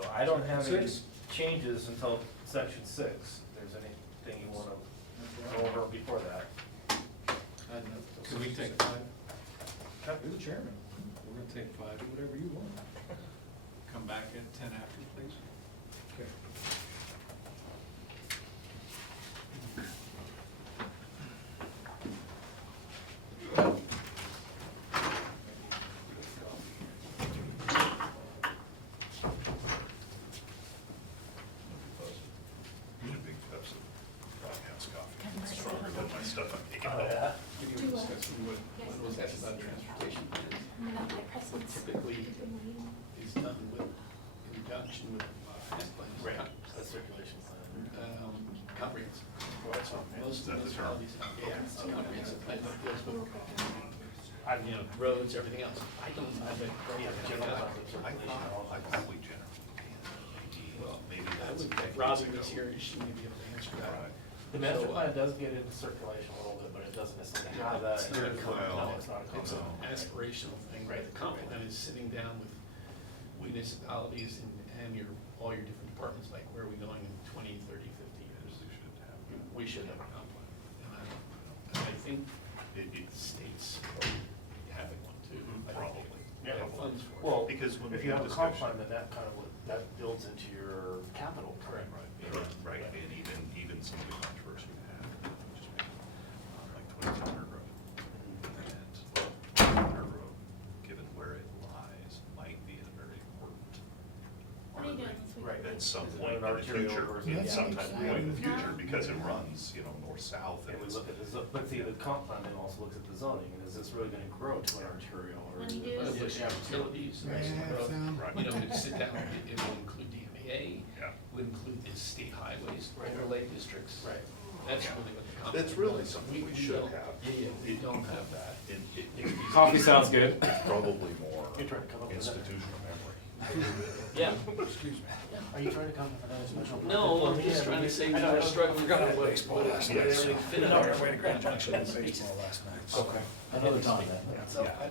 So I don't have any 6? changes until section 6. If there's anything you want to go over before that. Can we take 5? You're the chairman. We're gonna take 5. Do whatever you want. Come back at 10 after, please. Okay. Need a big cups of White House coffee. It's stronger than my stuff I'm making. Oh, yeah? Can you Do what? discuss when was conjunction with this plan. That's circulation plan. Comprehensive. Most Is that the term? municipalities, yeah, it's a comprehensive plan that deals with You know, roads, everything else. I don't, I think, yeah, general plan of I circulation. thought we generally can, well, maybe I that's would, decades Robbie ago. was here, she may be able to answer that. Right. The master So, plan does get into circulation a little bit, but it doesn't necessarily have that. It's not a Well, No, it's not a It's an component. aspirational thing, right? The comp plan is sitting down with municipalities and your, all your different departments, like where are we going in 20, 30, 50 years? We should have a comp plan. And I think states are having one too. I think Probably. They have funds for it. Well, Because when if we you have have a comp discussion- plan, then that kind of, that builds into your capital. Correct. Right, and even some of the controversy we had, just like 22 Hunter Road. And, well, Hunter Road, given where it lies, might be a very important What are you doing artery this week? Right. at some Is it point in an the arterial future, versus- Yeah. sometime point in the future, No. because it runs, north-south. And we look at the, but see, the comp plan then also looks at the zoning, and is this really gonna grow to an arterial or? When is you it- do But if you have utilities, May I and have road, some? Right. to sit down, it will include the MAA, Yeah. would include the state highways, Right. overlay districts. Right. That's Yeah. really what the comp. That's plan really is. something we should don't- have. Yeah, we don't have that. Coffee sounds good. It's probably more You're trying to come up with that. institutional memory. Yeah. Excuse me. Are you trying to come up with a special? No, I'm just trying to say we were struggling. Forgot with about what- baseball what- last what night. everything fit in No, there. I went to Grand Junction with baseball last night. Okay. Another time then. So, Yeah.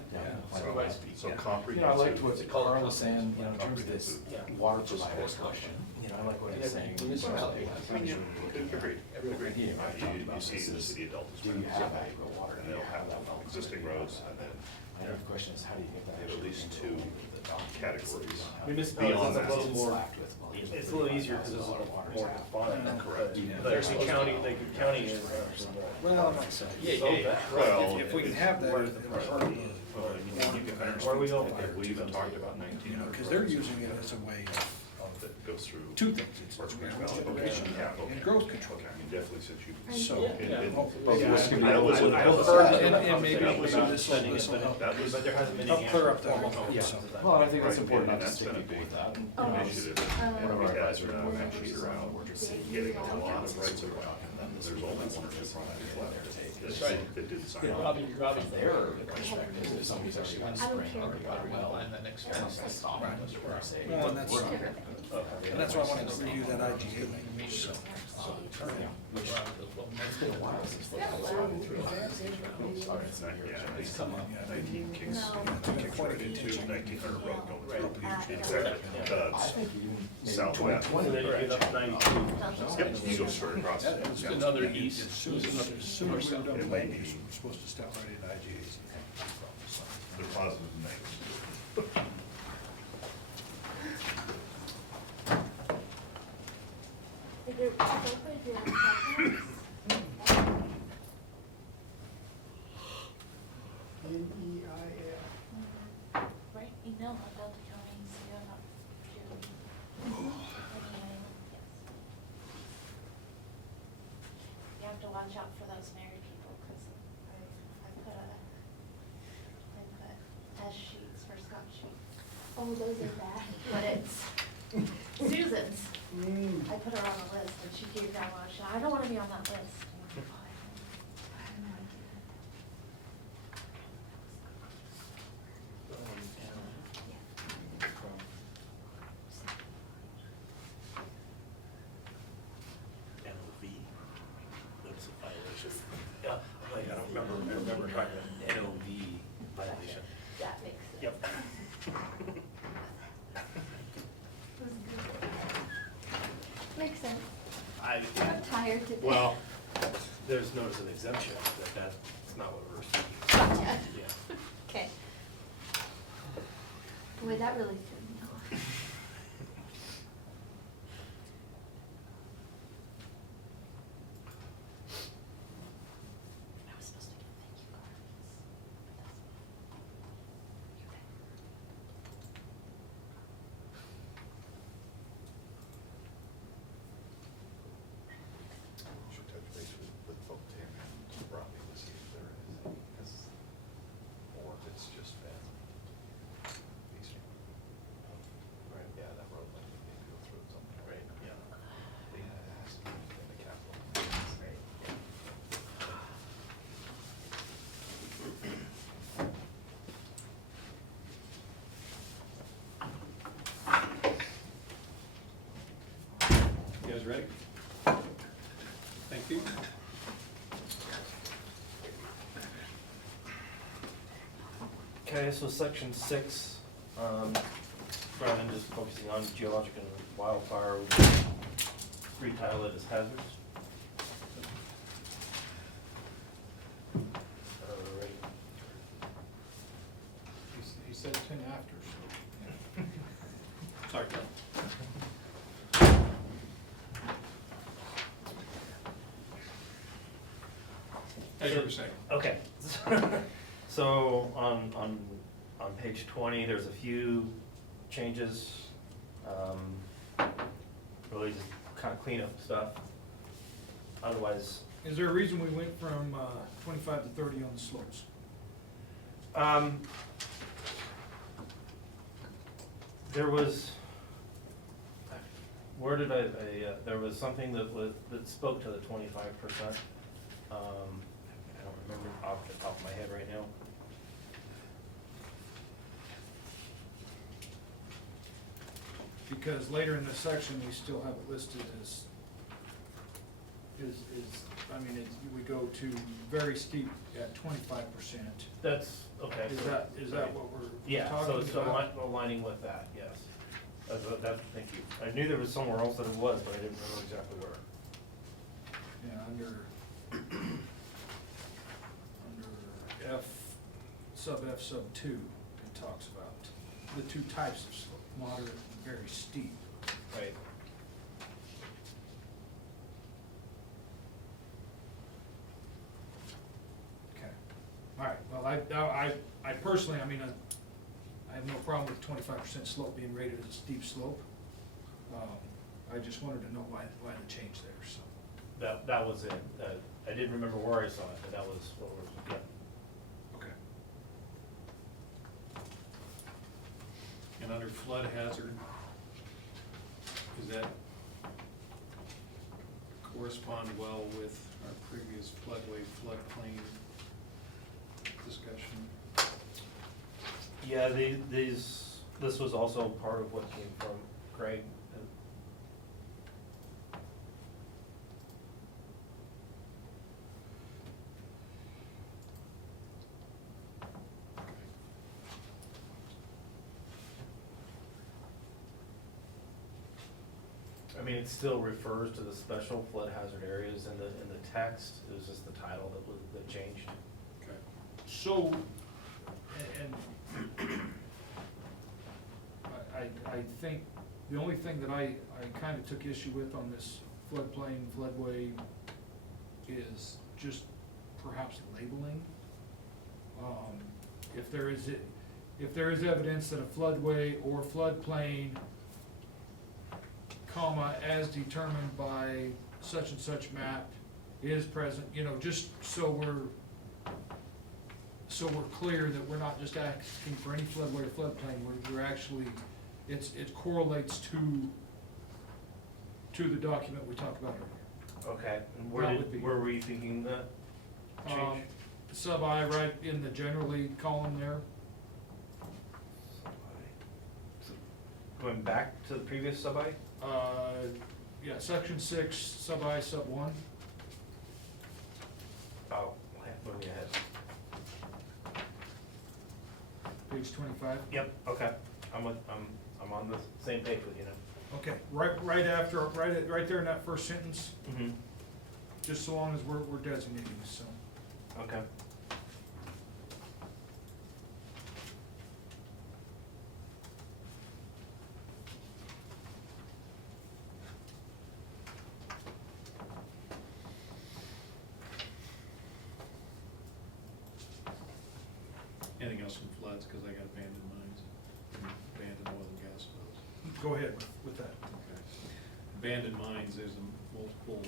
otherwise, So yeah. comprehensive. You know, I liked what Carl was saying, in terms of this Comprehensive. water provider question. You know, I like what And he's every saying. municipality has. Agreed, agreed. Everybody here, I talked You about see this in the is, city of Delta do you Springs, have adequate water? and Do you they'll have that? existing roads, and then I know the question is, how do you get that? they have at least two categories. Municipalities Beyond is a that. little more, Slacked with money. it's a little easier because it's a little more defined. Correct. But there's a county, like a county is. Well, like I said, Yeah. Well, if we can have that, it'll be part of the. Where are we going? Have we even talked about 19? You know, because they're using it as a way of That goes through. two things, it's Parts of Green Valley. generation Yeah, okay. and growth control. Okay, I mean, definitely since you. So, it- oh, but yeah, was- I- that was a- I- and maybe that was maybe a- this will help, That was. But there hasn't been. help any clear up actual that formal whole, yeah. so. Well, I think that's Right, important and not to that's stick been a people big with that. Oh. initiative. One of our We guys had, are that sheet around, there's a lot of rights of way. There's only one or two projects left. That's right. That didn't sign You know, up. Robbie, Their perspective, if somebody's actually I gonna don't spring care. or water well, and the next that's one. the stop. Right. Where I say, Well, and that's- we're not gonna- And that's why I wanted to review that IGA language, so. It's been a while since they. It's not, yeah, they come up, 19 kicks, No. kicks right into 1900 road going through. Right. Exactly. I think even maybe Southwest. 2020. And then you get up to 92. Yep, you go straight across. That was Yeah. Another east, As soon as, there's another as soon as we were done It with may land be. use, we're supposed to step right into IGAs. They're positive and negatives. Is there, is there preference? NEIL. Right, you know how Delta County, so you're not, you have to watch out for those married people, cause I put S sheets for Scott sheet. Oh, those are bad, but it's Susan's. I put her on the list and she gave that one a shot. I don't wanna be on that list. NOV, notice of violation. Yeah, I'm like, I remember trying to NOV violation. That makes sense. Yep. Makes sense. I, I'm tired today. well, there's notice of exemption, but that's not what we're speaking. Gotcha. Yeah. Okay. Boy, that really threw me off. I was supposed to get thank you cards, but that's fine. You bet. Should touch base with both Tim and Robbie to see if there is anything, or if it's just been piecemeal. guys ready? Thank you. Okay, so section 6, rather than just focusing on geologic and wildfire, we just retitle it as hazards. Alright. He said 10 after, so. Sorry, Bill. As you were saying. Okay. So on page 20, there's a few changes, really just kind of clean up stuff. Otherwise, Is there a reason we went from 25 to 30 on the slopes? there was, where did there was something that spoke to the 25%. I don't remember off the top of my head right now. Because later in this section, we still have it listed as, I mean, we go to very steep at 25%. That's, okay. Is that what we're Yeah, so talking it's about? aligning with that, yes. Thank you. I knew there was somewhere else that it was, but I didn't remember exactly where. Yeah, under F, sub 2, it talks about the two types of slope, moderate and very steep. Right. Okay, all right, well, I personally, I mean, I have no problem with 25% slope being rated as a steep slope. I just wanted to know why the change there, so. That was it. I didn't remember where I saw it, but that was what was, yeah. Okay. And under flood hazard, does that correspond well with our previous floodway, floodplain discussion? Yeah, this was also part of what came from Craig. I mean, it still refers to the special flood hazard areas in the text. It was just the title that changed. Okay. So, and I think the only thing that I kind of took issue with on this floodplain, floodway is just perhaps labeling. If there is evidence that a floodway or floodplain, comma, as determined by such and such map is present, you know, just so we're clear that we're not just asking for any floodway or floodplain, we're actually, it correlates to the document we talked about earlier. Okay, and That would be- where were you thinking that change? Sub-I right in the generally column there. Going back to the previous sub-I? Yeah, section 6, sub-I, sub-1. Oh, moving ahead. Page 25. Yep, okay. I'm on the same page with you now. Okay, right after, right there in that first sentence, Mm-hmm. just so long as we're designating, so. Okay. Anything else from floods, because I got abandoned mines, and abandoned oil and gas wells. Go ahead with that. Okay. Abandoned mines, there's multiple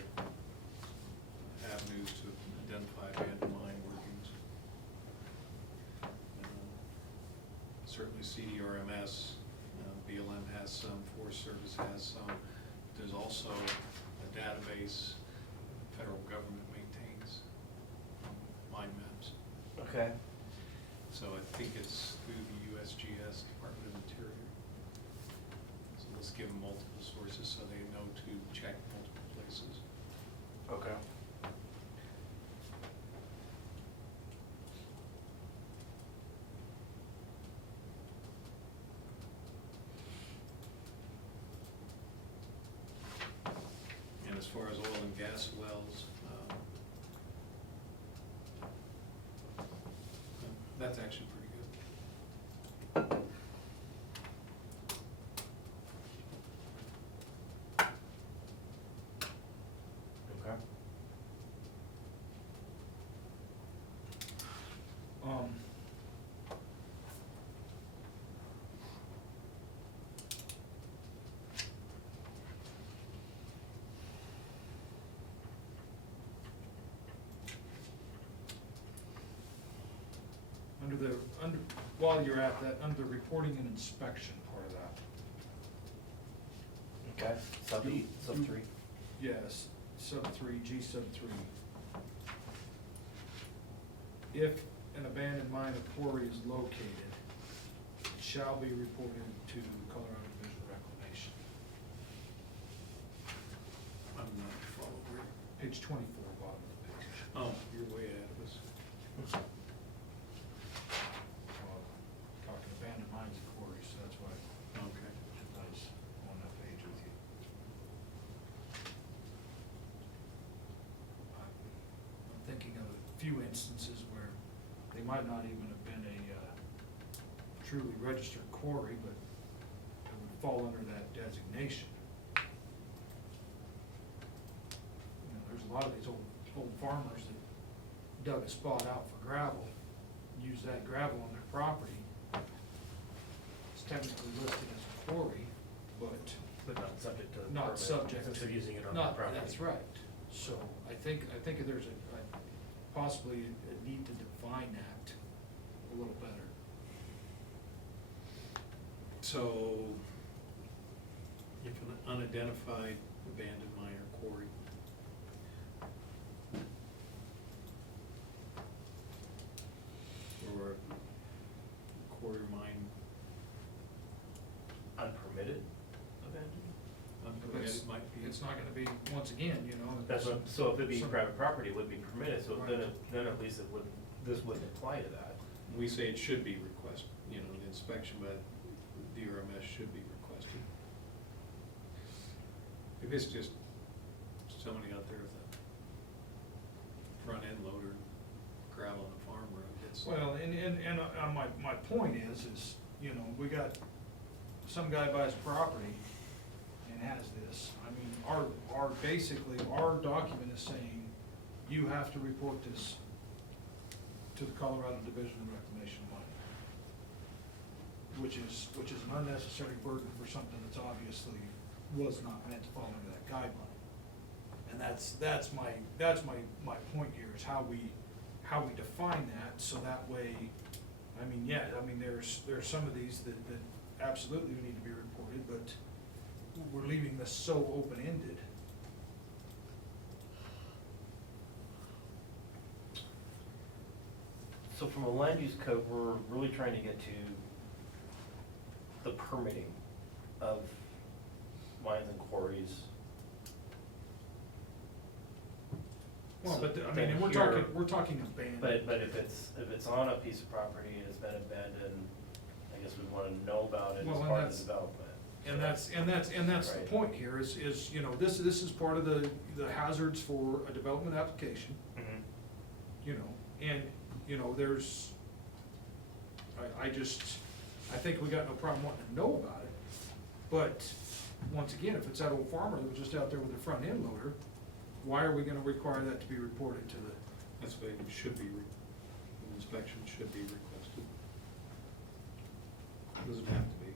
avenues to identify abandoned mine workings. Certainly CDRMS, BLM has some, Forest Service has some. There's also a database federal government maintains, mine maps. Okay. So I think it's through the USGS, Department of Interior. So let's give them multiple sources so they know to check multiple far as oil and gas wells, that's actually pretty good. Okay. Um, while you're at that, under the reporting and inspection part of that. Okay, sub E, sub three. Yes, sub three, G sub three. If an abandoned mine or quarry is located, it shall be reported to Colorado Division of Reclamation. I'm not following. Page 24, bottom of the page. Oh, you're way ahead of us. Talking abandoned mines and quarries, so that's why Okay. I was on that page with you. I'm thinking of a few instances where they might not even have been a truly registered quarry, but it would fall under that designation. You know, there's a lot of these old farmers that dug a spot out for gravel, use that gravel on their property. It's technically listed as a quarry, but But not subject to. not permit, subject since to. they're using it on not- their property. That's right. So I think there's possibly a need to define that a little better. So, if an unidentified abandoned mine or quarry or quarry mine Unpermitted abandoned? unpermitted It's- might be. It's not gonna be, once again, you know. That's what, so if it be some- private property, it would be permitted, so then, Right. then at least it wouldn't, this wouldn't apply to that. We say it should be requested, you know, an inspection by the RMS should be requested. If it's just somebody out there with a front end loader, gravel on a farm road, it's. Well, and my point is, you know, we got, some guy buys property and has this. I mean, basically, our document is saying, you have to report this to the Colorado Division of Reclamation of Mining. Which is an unnecessary burden for something that's obviously was not meant to fall under that guideline. And that's my point here, is how we define that, so that way, I mean, yeah, I mean, there's some of these that absolutely need to be reported, but we're leaving this so open-ended. So from a land use code, we're really trying to get to the permitting of mines and quarries. Well, but, I mean, Then and we're here- talking abandoned. But if it's on a piece of property and it's been abandoned, I guess we wanna know about it Well, as and part of the that's- development. And that's the Right. point here, is, you know, this is part of the hazards for a development application, Mhm. you know, and, you know, there's, I think we got no problem wanting to know about it, but, once again, if it's that old farmer that was just out there with a front end loader, why are we gonna require that to be reported to the, That's why it should be, an inspection should be requested. Doesn't have to be.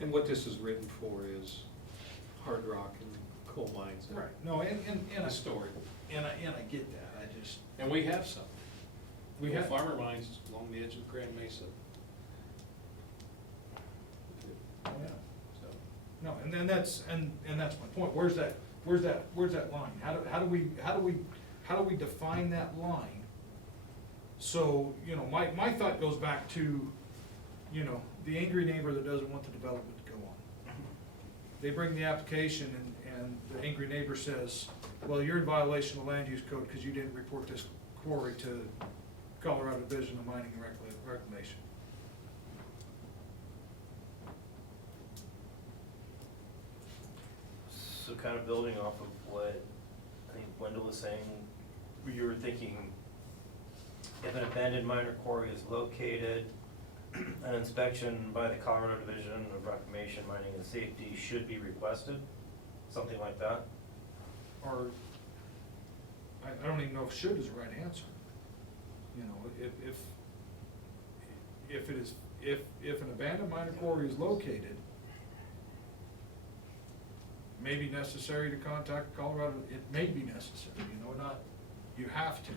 And what this is written for is hard rock and coal mines. and no, and Historic. And I get that, I just, And we have some. We We have have- farmer mines along the edge of Grand Mesa. oh, yeah. So, No, and then that's my point, where's that line? How do we define that line? So, you know, my thought goes back to, you know, the angry neighbor that doesn't want the development to go on. They bring the application and the angry neighbor says, well, you're in violation of land use code because you didn't report this quarry to Colorado Division of Mining and Reclamation. kind of building off of what I think Wendell was saying, you were thinking if an abandoned minor quarry is located, an inspection by the Colorado Division of Reclamation, Mining and Safety should be requested, something like that? Or, I don't even know if should is the right answer. You know, if it is, if an abandoned minor quarry is located, may be necessary to contact Colorado, it may be necessary, you know, not, you have to.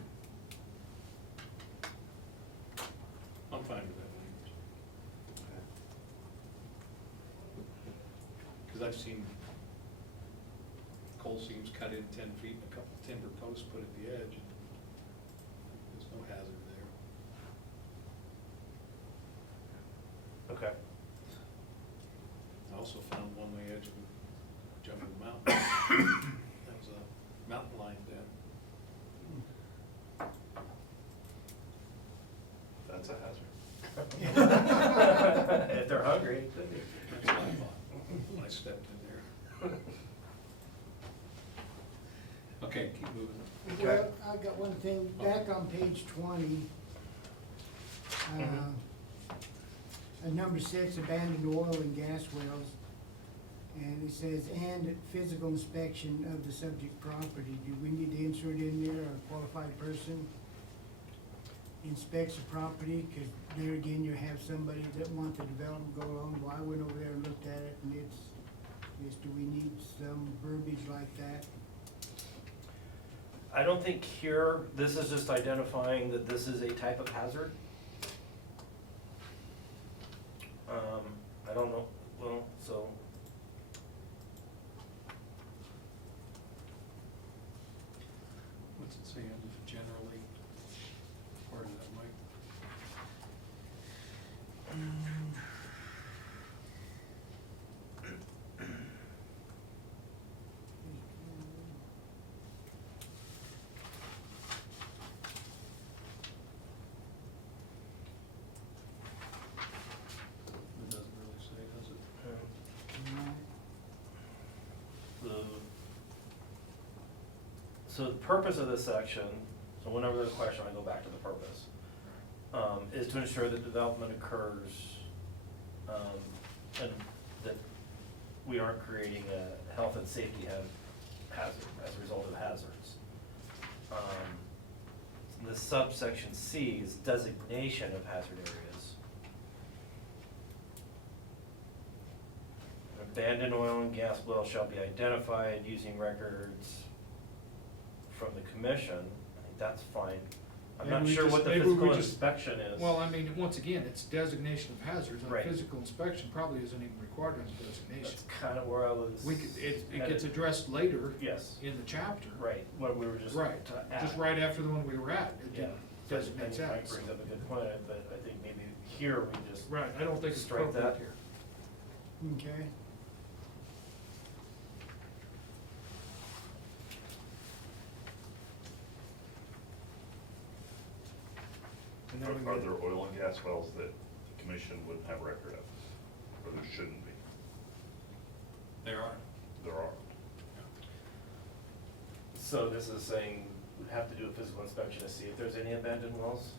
I'm fine with that language. Because I've seen coal seams cut in 10 feet and a couple timber posts put at the edge. There's no hazard there. Okay. I also found one on the edge of a jungle mountain. That was a mountain lion den. That's a hazard. If they're hungry. That's what I thought when I stepped in there. Okay, keep moving. Well, I've got one thing, back on page 20, number 6, abandoned oil and gas wells. And it says, and physical inspection of the subject property. Do we need to insert in there a qualified person inspects the property? Because there again, you have somebody that wants the development go along. Well, I went over there and looked at it, and do we need some verbiage like that? I don't think here, this is just identifying that this is a type of hazard. I don't know, well, so. What's it say under generally part of that, Mike? It doesn't really say, does it? So the purpose of this section, so whenever there's a question, I go back to the purpose, is to ensure that development occurs, and that we aren't creating a health and safety hazard as a result of hazards. The subsection C is designation of hazard areas. An abandoned oil and gas well shall be identified using records from the commission. I think that's fine. I'm Maybe not we sure just- what the maybe we physical just- inspection is. Well, I mean, once again, it's designation of hazards, and Right. physical inspection probably isn't even required on the designation. That's kind of where I was. We could, it headed. gets addressed later Yes, in the chapter. right, what we were just. Right, to add. just right after the one we were at, it Yeah. So I designates think Mike that. brings up a good point, but I think maybe here we just. Right, I don't think it's Strike appropriate that. here. Okay. And then we Are go- there oil and gas wells that the commission wouldn't have record of, or there shouldn't be? There are. There are. So this is saying we have to do a physical inspection to see if there's any abandoned wells?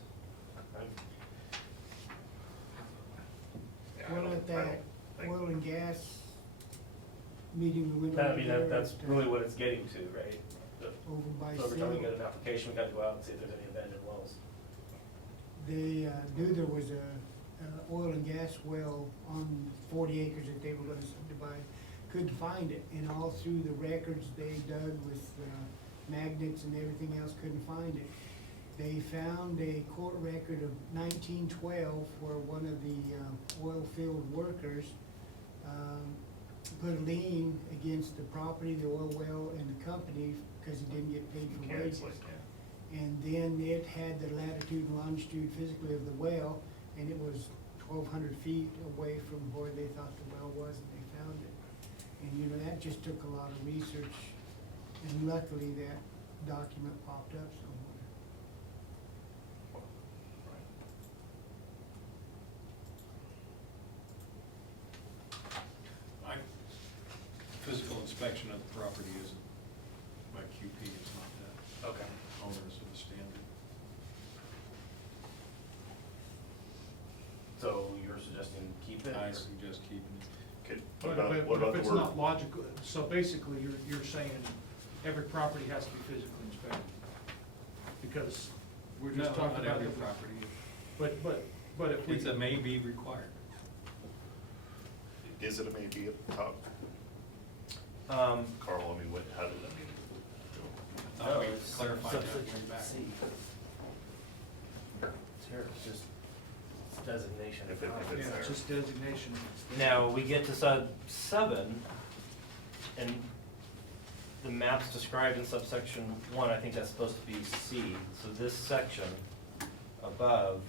Yeah, I Well, don't- at I that don't think- oil and gas meeting we went I over mean, there that's at, really what it's getting to, right? over by So every time we get Seal. an application, we got to go out and see if there's any abandoned wells. They knew there was a oil and gas well on 40 acres that they were gonna subdivide. Couldn't find it, and all through the records they dug with magnets and everything else, couldn't find it. They found a court record of 1912 where one of the oil field workers put a lien against the property, the oil well, and the company, because he didn't get paid for wages. Cancel it, yeah. And then it had the latitude and longitude physically of the well, and it was 1,200 feet away from where they thought the well was, and they found it. And you know, that just took a lot of research, and luckily that document popped up somewhere. Physical inspection inspection of the property isn't, by QP, it's not that Okay. onerous of a standard. So you're suggesting keep it? I or- suggest keeping it. Okay, But what if about the it's word? not logical, so basically, you're saying every property has to be physically inspected? Because we're just No, talking not about. every every- property. But if we. It's a may be required. Is it a maybe at the top? Carl, I mean, what, how did that mean? I thought we it's clarified that way subsection back. C. It's here, it's just it's designation. If it's Yeah, there. it's just designation. Now, we get to sub 7, and the maps described in subsection 1, I think that's supposed to be C. So this section above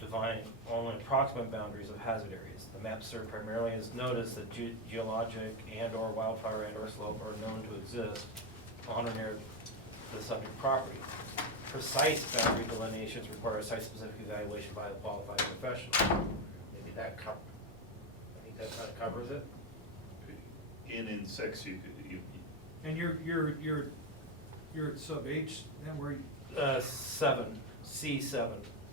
define only approximate boundaries of hazard areas. The maps serve primarily as notice that geologic and/or wildfire and/or slope are known to exist on or near the subject property. Precise boundary delineations require a site-specific evaluation by a qualified professional. Maybe that I think that kind of covers it. In 6, you, And you're at sub H, then where, 7, C7,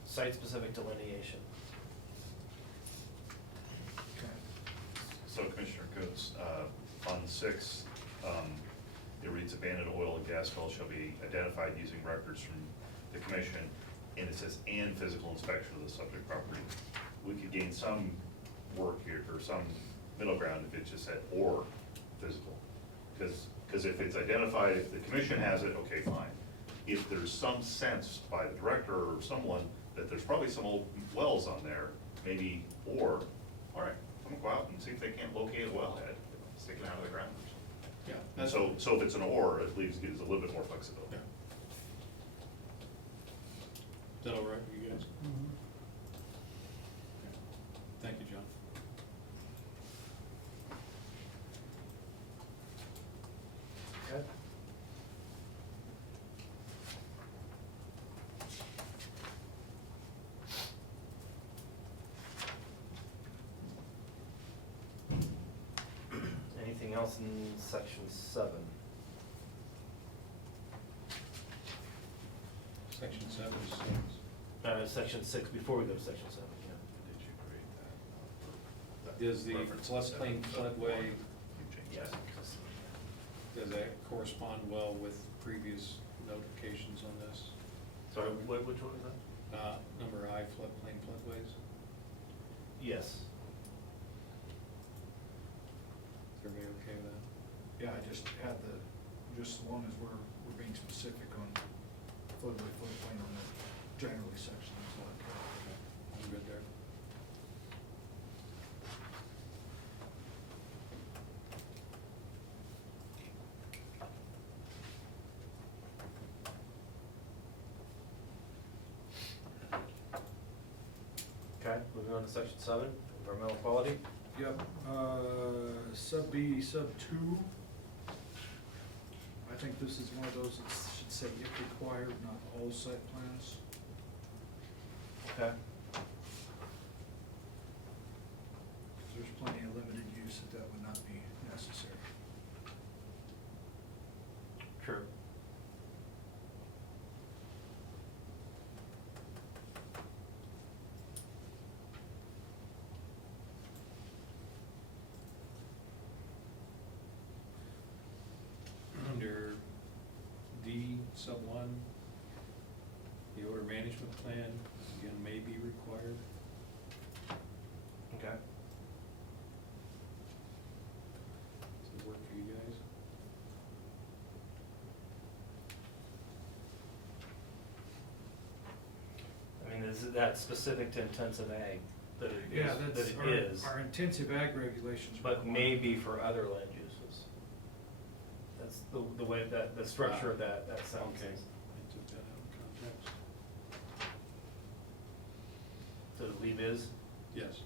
site-specific delineation. okay. so Commissioner Coates, on 6, it reads abandoned oil and gas wells shall be identified using records from the commission, and it says and physical inspection of the subject property. We could gain some work here, or some middle ground if it just said or physical. Because if it's identified, if the commission has it, okay, fine. If there's some sense by the director or someone that there's probably some old wells on there, maybe, or, all right, I'm gonna go out and see if they can't locate a wellhead sticking out of the ground or something. Yeah. And so if it's an or, it gives a little bit more flexibility. Yeah. Is that all right with you guys? Mhm. Okay. Thank you, John. Okay. Anything else in section 7? Section 7 is 6. Section 6, before we go to section 7, yeah. Did you create that? Does the Reference floodplain floodway, You changed Yeah. that. does that correspond well with previous notifications on this? Sorry, which one is that? Number I, floodplain floodways. Yes. Is everybody okay with that? Yeah, I just had just as long as we're being specific on floodplain on the generally section, that's all I care. I'm good there. Okay, moving on to section 7, environmental quality. Yep, sub B, sub 2. I think this is one of those that should say if required, not all site plans. Okay. There's plenty of limited use that would not be necessary. True. Under D, sub 1, the odor management plan, again, may be required. Okay. Does it work for you guys? I mean, is that specific to intensive ag? That it is? Yeah, That that's, it is, our intensive ag regulations. but require- maybe for other land uses. That's the way that, the structure of that sentence Okay. is. I took that out of context. So leave is? Yes.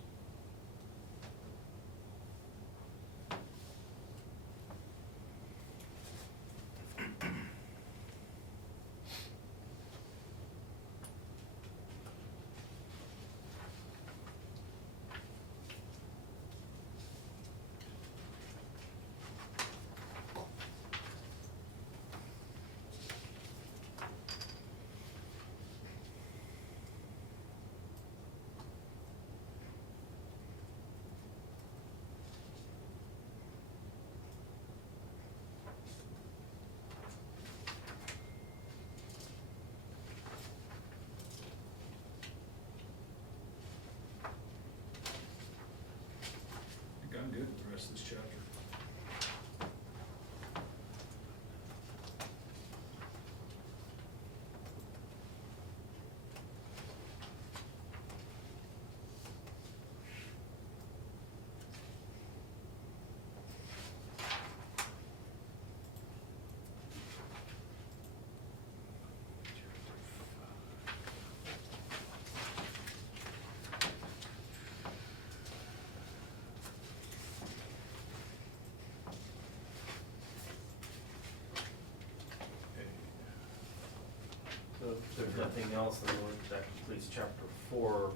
nothing else, then that completes chapter 4.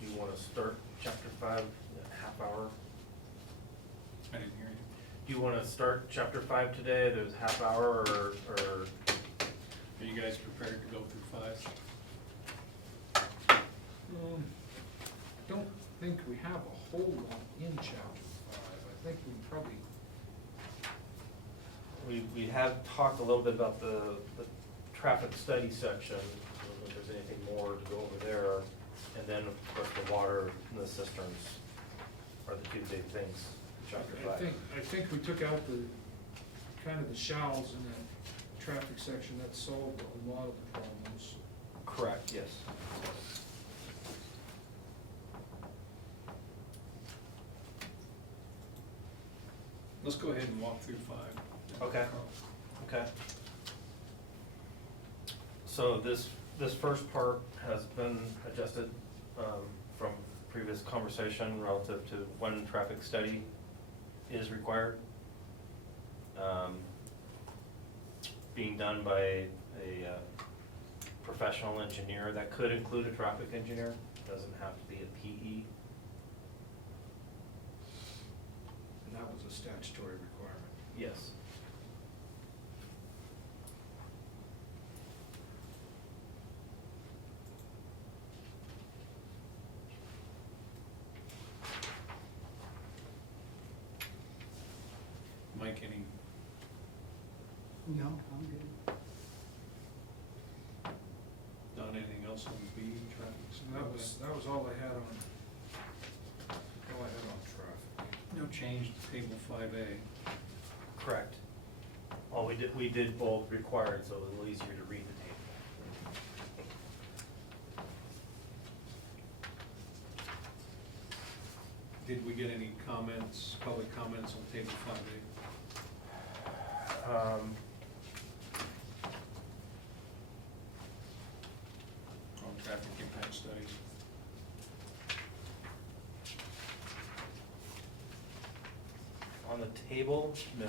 Do you wanna start chapter 5 in a half hour? I didn't hear you. Do you wanna start chapter 5 today? There's a half hour, or Are you guys prepared to go through 5? Don't think we have a whole lot in chapter 5. I think we probably, we have talked a little bit about the traffic study section. I don't know if there's anything more to go over there. And then, of course, the water and the cisterns are the two big things in chapter 5. I think we took out the, kind of the shalls in that traffic section. That solved a lot of the problems. Correct, yes. Let's go ahead and walk through 5. Okay. Okay. So this first part has been adjusted from previous conversation relative to when traffic study is required. Being done by a professional engineer. That could include a traffic engineer, doesn't have to be a PE. And that was a statutory requirement. Yes. Mike, any, No, I'm good. not anything else on B, traffic? And that was all I had on traffic. No change to table 5A. Correct. Well, we did both required, so it was a little easier to read the table. Did we get any comments, public comments on table 5A? On traffic impact studies? On the table, no.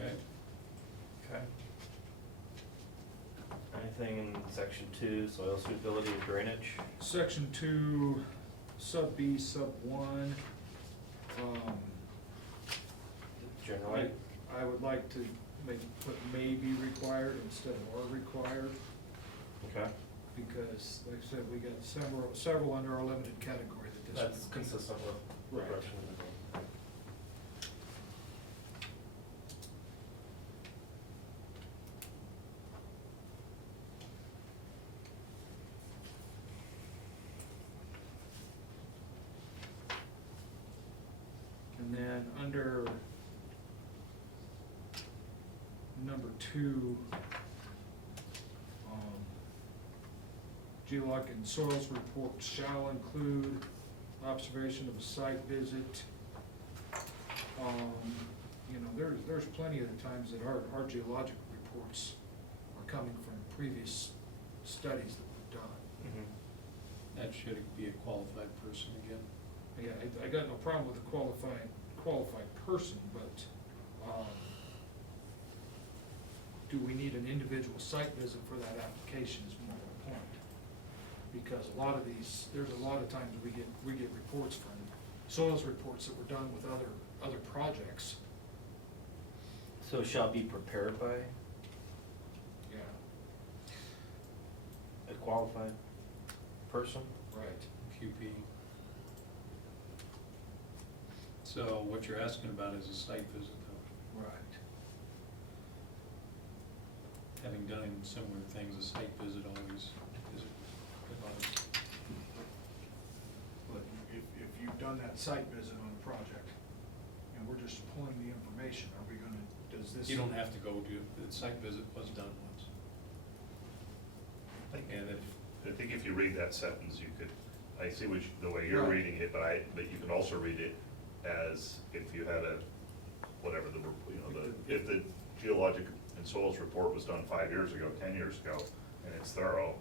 Okay. Okay. Anything in section 2, soil suitability and drainage? Section 2, sub B, sub 1. Generally? I would like to put may be required instead of are required, Okay. because like I said, we got several under our limited category that this. That's consistent with the Right. direction of the bill. And then under number 2, GLUC and soils report shall include observation of a site visit. You know, there's plenty of times that our geologic reports are coming from previous studies that we've done. Mm-hmm. That should be a qualified person again. Yeah, I got no problem with a qualified person, but, do we need an individual site visit for that application is more the point. Because a lot of these, there's a lot of times we get reports from soils reports that were done with other projects. So shall be prepared by Yeah, a qualified person? right. QP. So what you're asking about is a site visit though. Right. Having done similar things, a site visit always is about But if you've done that site visit on a project, and we're just pulling the information, are we gonna, does this? You don't have to go do, the site visit was done once. And if, I think if you read that sentence, you could, I see the way you're Right. reading it, but you can also read it, as if you had a, whatever the, if the geologic and soils report was done 5 years ago, 10 years ago, and it's thorough,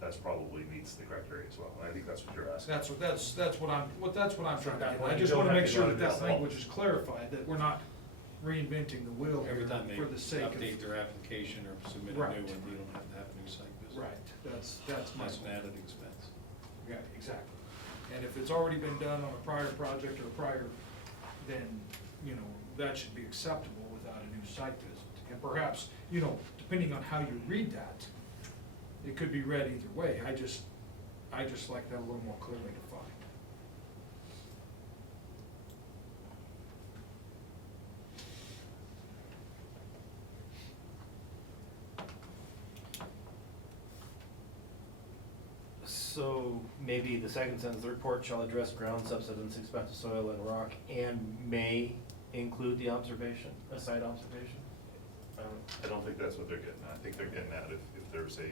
that's probably meets the criteria as well. And I think that's what you're asking. That's what I'm trying to get. Well, I you just don't wanna have make to sure run that this that language is clarified, that we're not reinventing the wheel Every here time they for the sake of. update their application or submit a Right. new one, you don't have to have a new site visit. Right, that's my. That's an added expense. Yeah, exactly. And if it's already been done on a prior project or prior, then, you know, that should be acceptable without a new site visit. And perhaps, you know, depending on how you read that, it could be read either way. I just like that a little more clearly defined. So maybe the second sentence, the report shall address ground subsidence, expense of soil and rock, and may include the observation, a site observation? I don't think that's what they're getting at. I think they're getting at if there's a,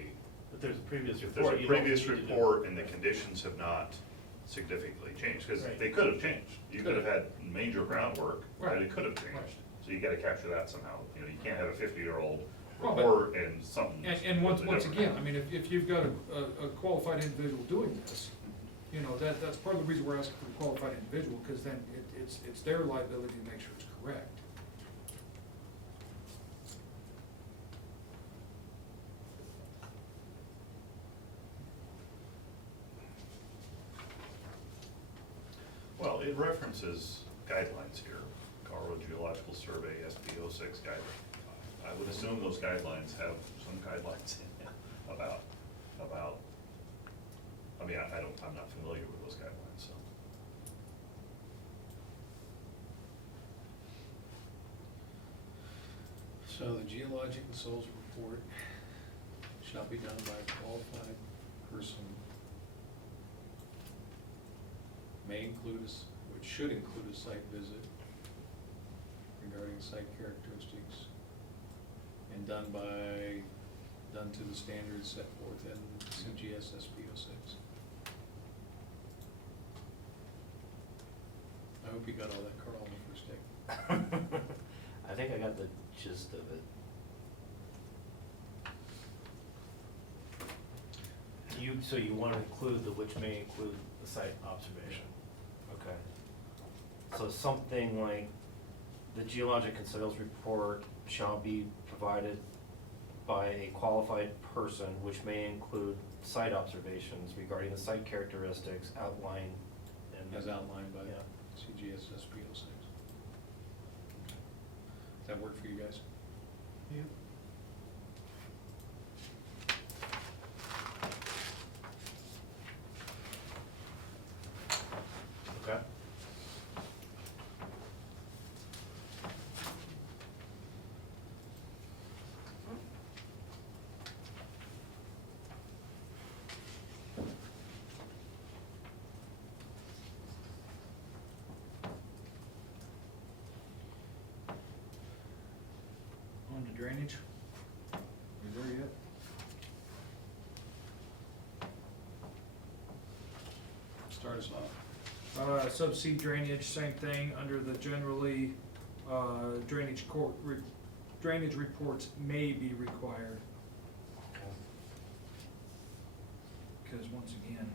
But there's a previous if report. there's a you don't previous need to do- report and the conditions have not significantly changed, because Right. they could have changed. You could have had major groundwork, but Right. it could have Right. changed. So you gotta capture that somehow. You know, you can't have a 50-year-old Well, but- report and something. And once different. again, I mean, if you've got a qualified individual doing this, you know, that's part of the reason we're asking for the qualified individual, because then it's their liability to make sure it's correct. Well, it references guidelines here, Colorado Geological Survey, SB06 guidelines. I would assume those guidelines have some guidelines in them about, I mean, I'm not familiar with those guidelines, so. So the geologic and soils report shall be done by a qualified person. May include, which should include a site visit regarding site characteristics, and done to the standards set forth in CGS SB06. I hope you got all that, Carl, on the first take. I think I got the gist of it. So you want to include the which may include the site observation? Okay. So something like the geologic and soils report shall be provided by a qualified person, which may include site observations regarding the site characteristics outlined and. As outlined by Yeah. CGS SB06. Does that work for you guys? Yeah. Okay. On to drainage. You there yet? Start us off. Subsea drainage, same thing, under the generally, drainage reports may be required. Because once again,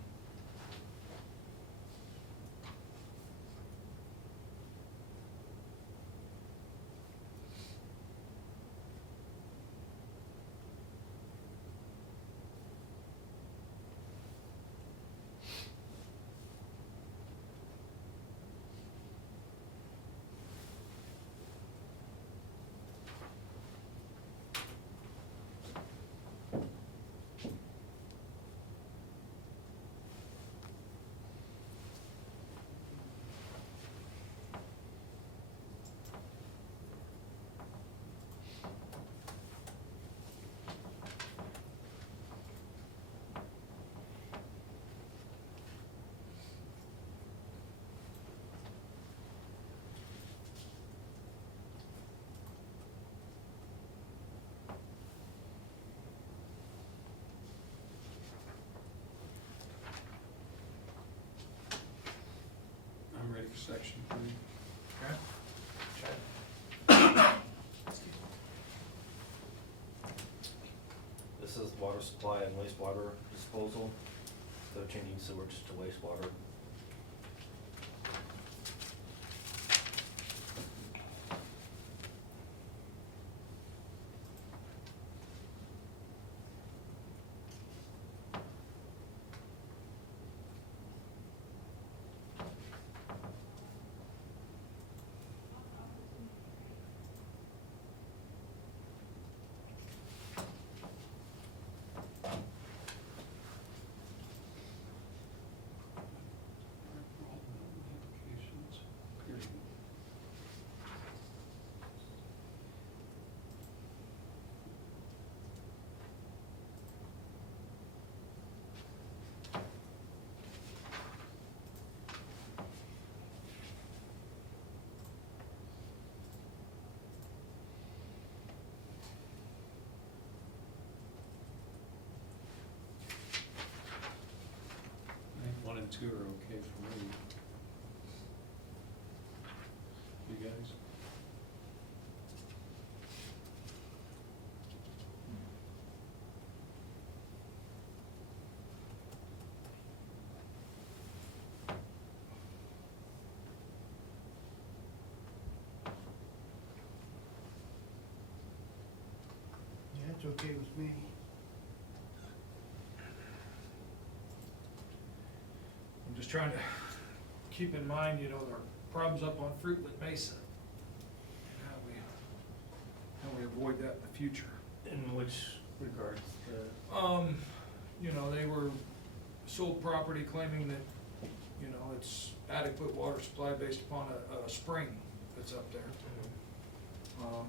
section 3. Okay? This is water supply and wastewater disposal, so changing sewage to wastewater. Applications, period. I think 1 and 2 are okay for me. You guys? Yeah, it's okay with me. I'm just trying to keep in mind, you know, there are problems up on Fruitlet Mesa. And how we avoid that in the future. In which regards, You know, they were sold property claiming that, you know, it's adequate water supply based upon a spring that's up there.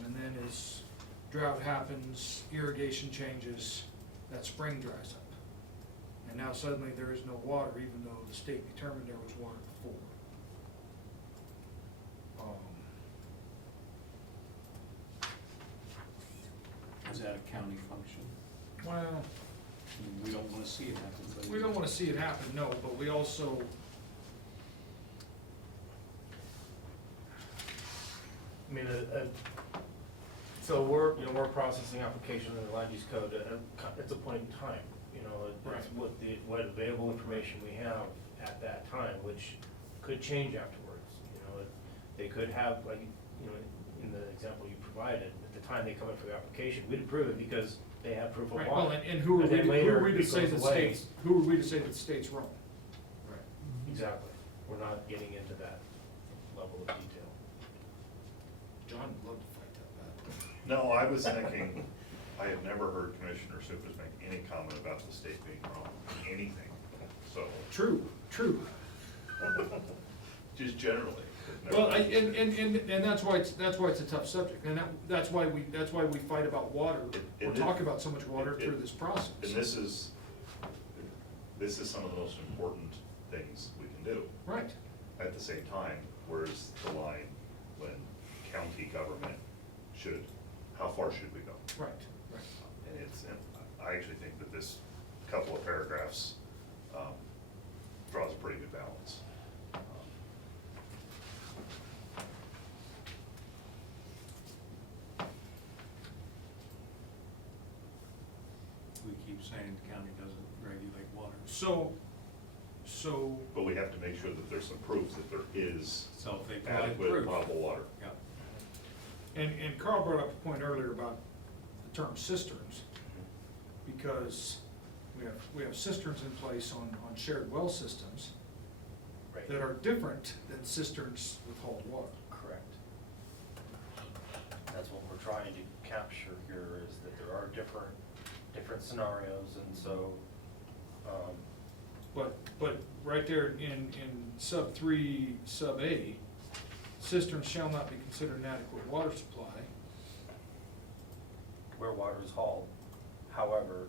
And then as drought happens, irrigation changes, that spring dries up. And now suddenly there is no water, even though the state determined there was water before. Is that a county function? Well, I mean, we don't wanna see it happen, but. we don't wanna see it happen, no, but we also, I mean, so we're processing application in the land use code, it's a point in time, you know, it's Right. what available information we have at that time, which could change afterwards, you know, they could have, like, you know, in the example you provided, at the time they come in for the application, we'd approve it because they have proof of right, well, water. and who are And we, then who later are we to it say goes the away. state's, who are we to say that the state's wrong? Right, exactly, we're not getting into that level of detail. John would love to fight that battle. No, I was thinking, I have never heard Commissioner Supers make any comment about the state being wrong, anything, so, True, true. just generally. Well, and that's why it's a tough subject, and that's why we fight about water, or talk about so much water through this process. And this is some of the most important things we can do. Right, At the same time, where's the line when county government should, how far should we go? right. And I actually think that this couple of paragraphs draws a pretty good balance. We keep saying the county doesn't regulate water. So, But we have to make sure that there's some proof that there is So if they provide adequate proof. potable water. Yeah. and Carl brought up a point earlier about the term cisterns, because we have cisterns in place on shared well systems Right. that are different than cisterns with hauled water. Correct. That's what we're trying to capture here, is that there are different scenarios, and so, But right there in sub 3, sub A, cisterns shall not be considered an adequate water supply. where water is hauled. However,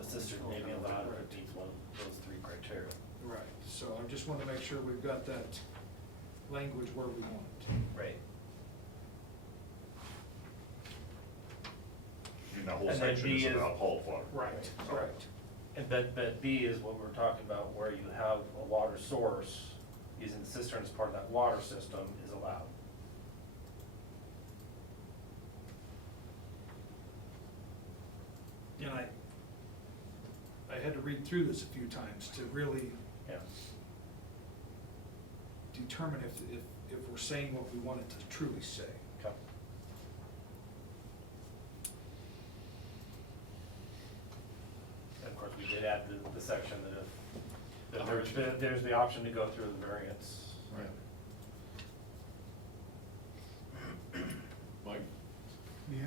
a cistern may be allowed if it meets one of those 3 criteria. Right. So I just want to make sure we've got that language where we want it. Right. And the whole And then section B is is- about hauled water. Right, right. And but B is what we're talking about, where you have a water source, using the cistern as part of that water system is allowed. And I had to read through this a few times to really Yeah. determine if we're saying what we want it to truly say. Okay. And of course, we did add the section that if, there's the option to go through the variance. Mike? Yeah.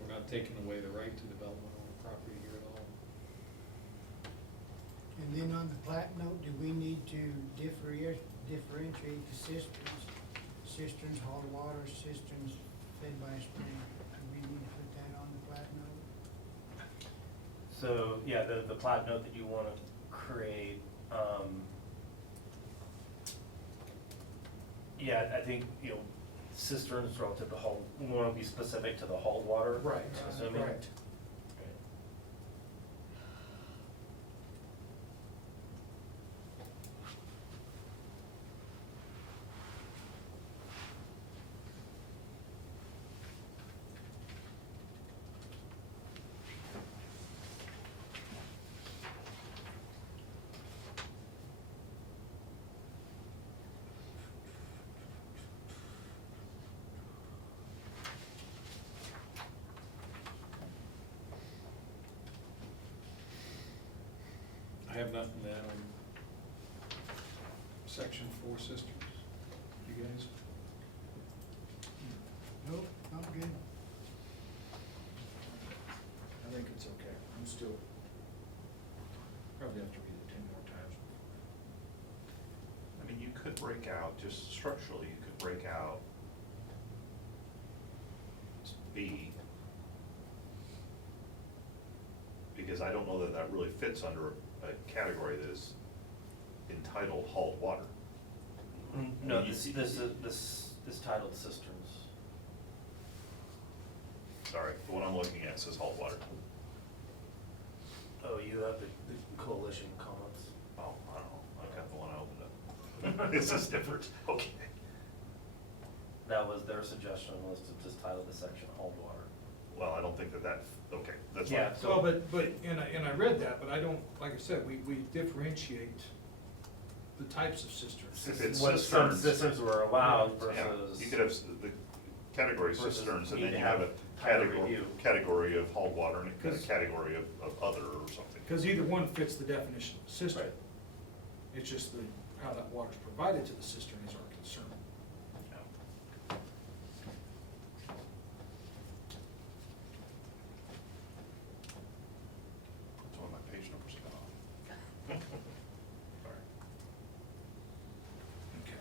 We're not taking away the right to development on the property here at all. And then on the plat note, do we need to differentiate the cisterns? Cisterns haul water, cisterns fed by a spring. Do we need to put that on the plat note? So, yeah, the plat note that you want to create, yeah, I think, cisterns relative to haul, we want to be specific to the hauled water. Right, Assuming. right. Okay. I have nothing to add on section 4 cisterns. You guys? Nope, I'm good. I think it's okay. I'm still, probably have to read it 10 more times. I mean, you could break out, just structurally, you could break out B, because I don't know that that really fits under a category that is entitled hauled water. No, You- this is titled cisterns. Sorry, the one I'm looking at says hauled water. Oh, you have the coalition comments. Oh, I don't know, I've got the one I opened up. This is different, okay. That was their suggestion, was to just title the section hauled water. Well, I don't think that, okay, that's fine. Yeah. Well, and I read that, but I don't, like I said, we differentiate the types of cisterns. If it's What some cisterns. cisterns were allowed Yeah, versus. you could have the category versus cisterns, and need then to you have a title review. category of hauled water and a Because- category of other or something. Because either one fits the definition of cistern. Right. It's just how that water's provided to the cistern is our concern. That's one of my page numbers got off. Sorry. Okay.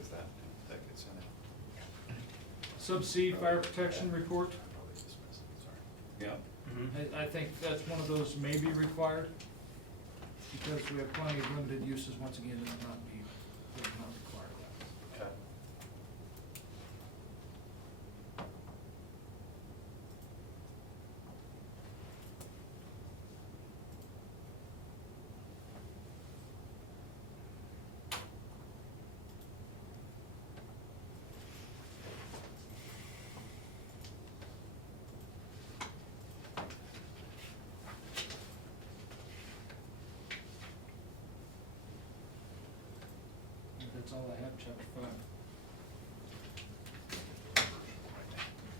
Is that gets in it? Sub-C fire protection report. Probably dismiss it, sorry. Yeah. Mhm. I think that's one of those may be required, because we have plenty of limited uses, once again, that would not require that. Okay. That's all I have, chapter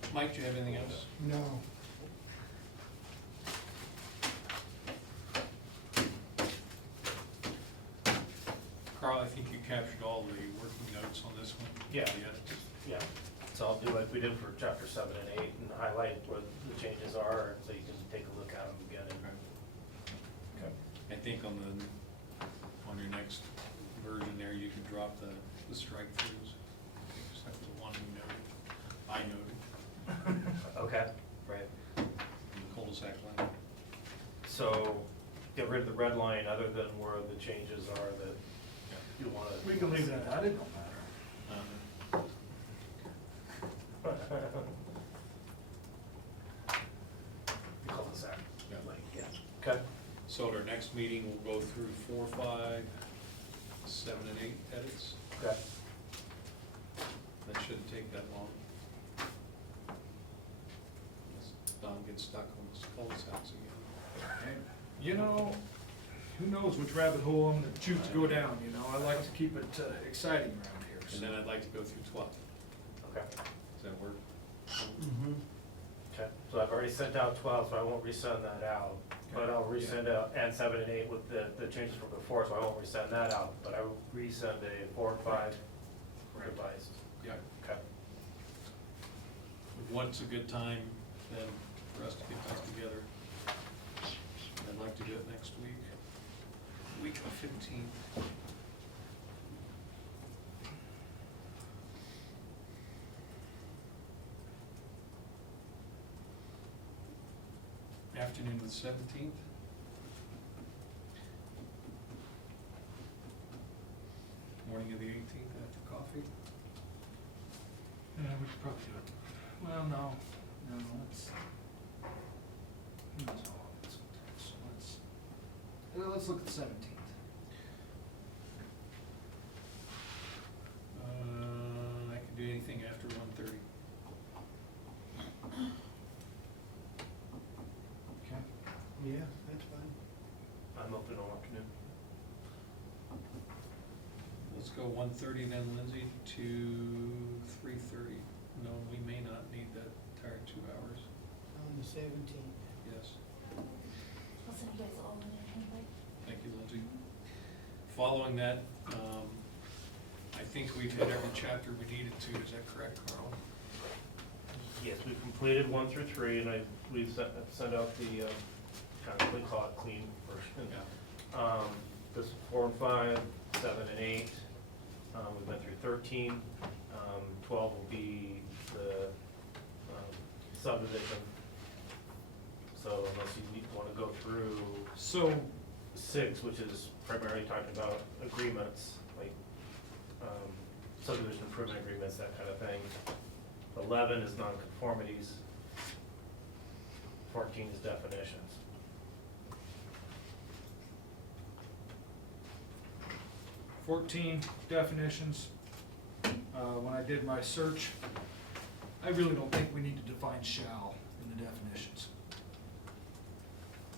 5. Mike, do you have anything else? No. Carl, I think you captured all the working notes on this one. Yeah. Yeah, so I'll do like we did for chapter 7 and 8 and highlight where the changes are, so you can take a look at them again. Okay. I think on your next version there, you could drop the strike throughs. Because that was the one we noted, I noted, Okay, right. in the cul-de-sac line. So get rid of the red line other than where the changes are that you wanna. We can leave that out, it don't matter. Cul-de-sac. Yeah. Like, yeah. Okay, So at our next meeting, we'll go through 4, 5, 7, and 8 edits. okay. That shouldn't take that long. Unless Don gets stuck on this cul-de-sacs again. You know, who knows which rabbit hole I'm gonna choose to go down, you know, I like to keep it exciting around here, so. And then I'd like to go through 12. Okay. Does that work? Mm-hmm. Okay, so I've already sent out 12, so I won't resend that out. But I'll resend out, and 7 and 8 with the changes from before, so I won't resend that out. But I will resend a 4 and 5 revised. Yeah. Okay. What's a good time then for us to get back together? I'd like to do it next week, week of 15th. Afternoon of the 17th. Morning of the 18th after coffee. Yeah, we could probably do it. Well, no, let's, who knows how long it's gonna take, so let's look at the 17th. I can do anything after 1:30. Okay. Yeah, that's fine. I'm open all afternoon. Let's go 1:30 then, Lindsay, to 3:30. No, we may not need that entire 2 hours. On the 17th. Yes, I'll send you guys all in an invite. thank you, Lindsay. Following that, I think we've hit every chapter we needed to. Is that correct, Carl? Yes, we've completed 1 through 3, and we've sent out the, kind of, we call it clean version. Yeah. This is 4 and 5, 7 and 8. We've been through 13. 12 will be the subdivision. So unless you want to go through So, 6, which is primarily talking about agreements, like subdivision improvement agreements, that kind of thing. 11 is nonconformities. 14 is definitions. '14 definitions. When I did my search, I really don't think we need to define shall in the definitions.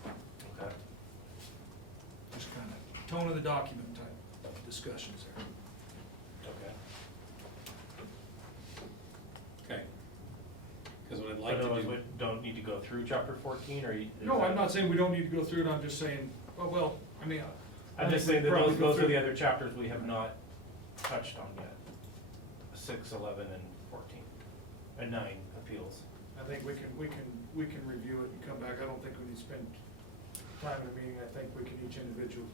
Okay. Just kind of tone of the document type discussions there. Okay. Okay. Because what I'd like But to we do. don't need to go through chapter 14, or you? is No, I'm that- not saying we don't need to go through it, I'm just saying, well, I mean. I'm just saying that Probably those go are through- the other chapters we have not touched on yet. 6, 11, and 14, and 9 appeals. I think we can review it and come back. I don't think we need to spend time in a meeting. I think we can each individually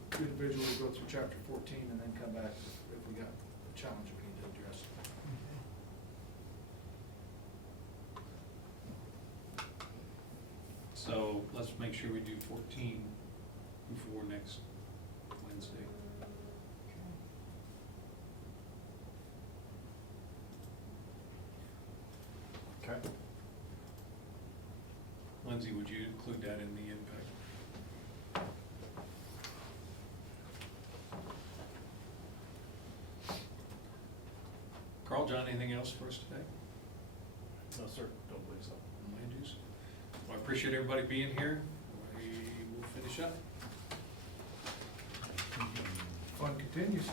go through chapter 14 and then come back if we got a challenge we need to address. So let's make sure we do 14 before next Wednesday. Okay. Lindsay, would you include that in the impact? Carl, John, anything else for us today? No, sir, don't believe so. on land use? Well, I appreciate everybody being here. We will finish up. Fun continues.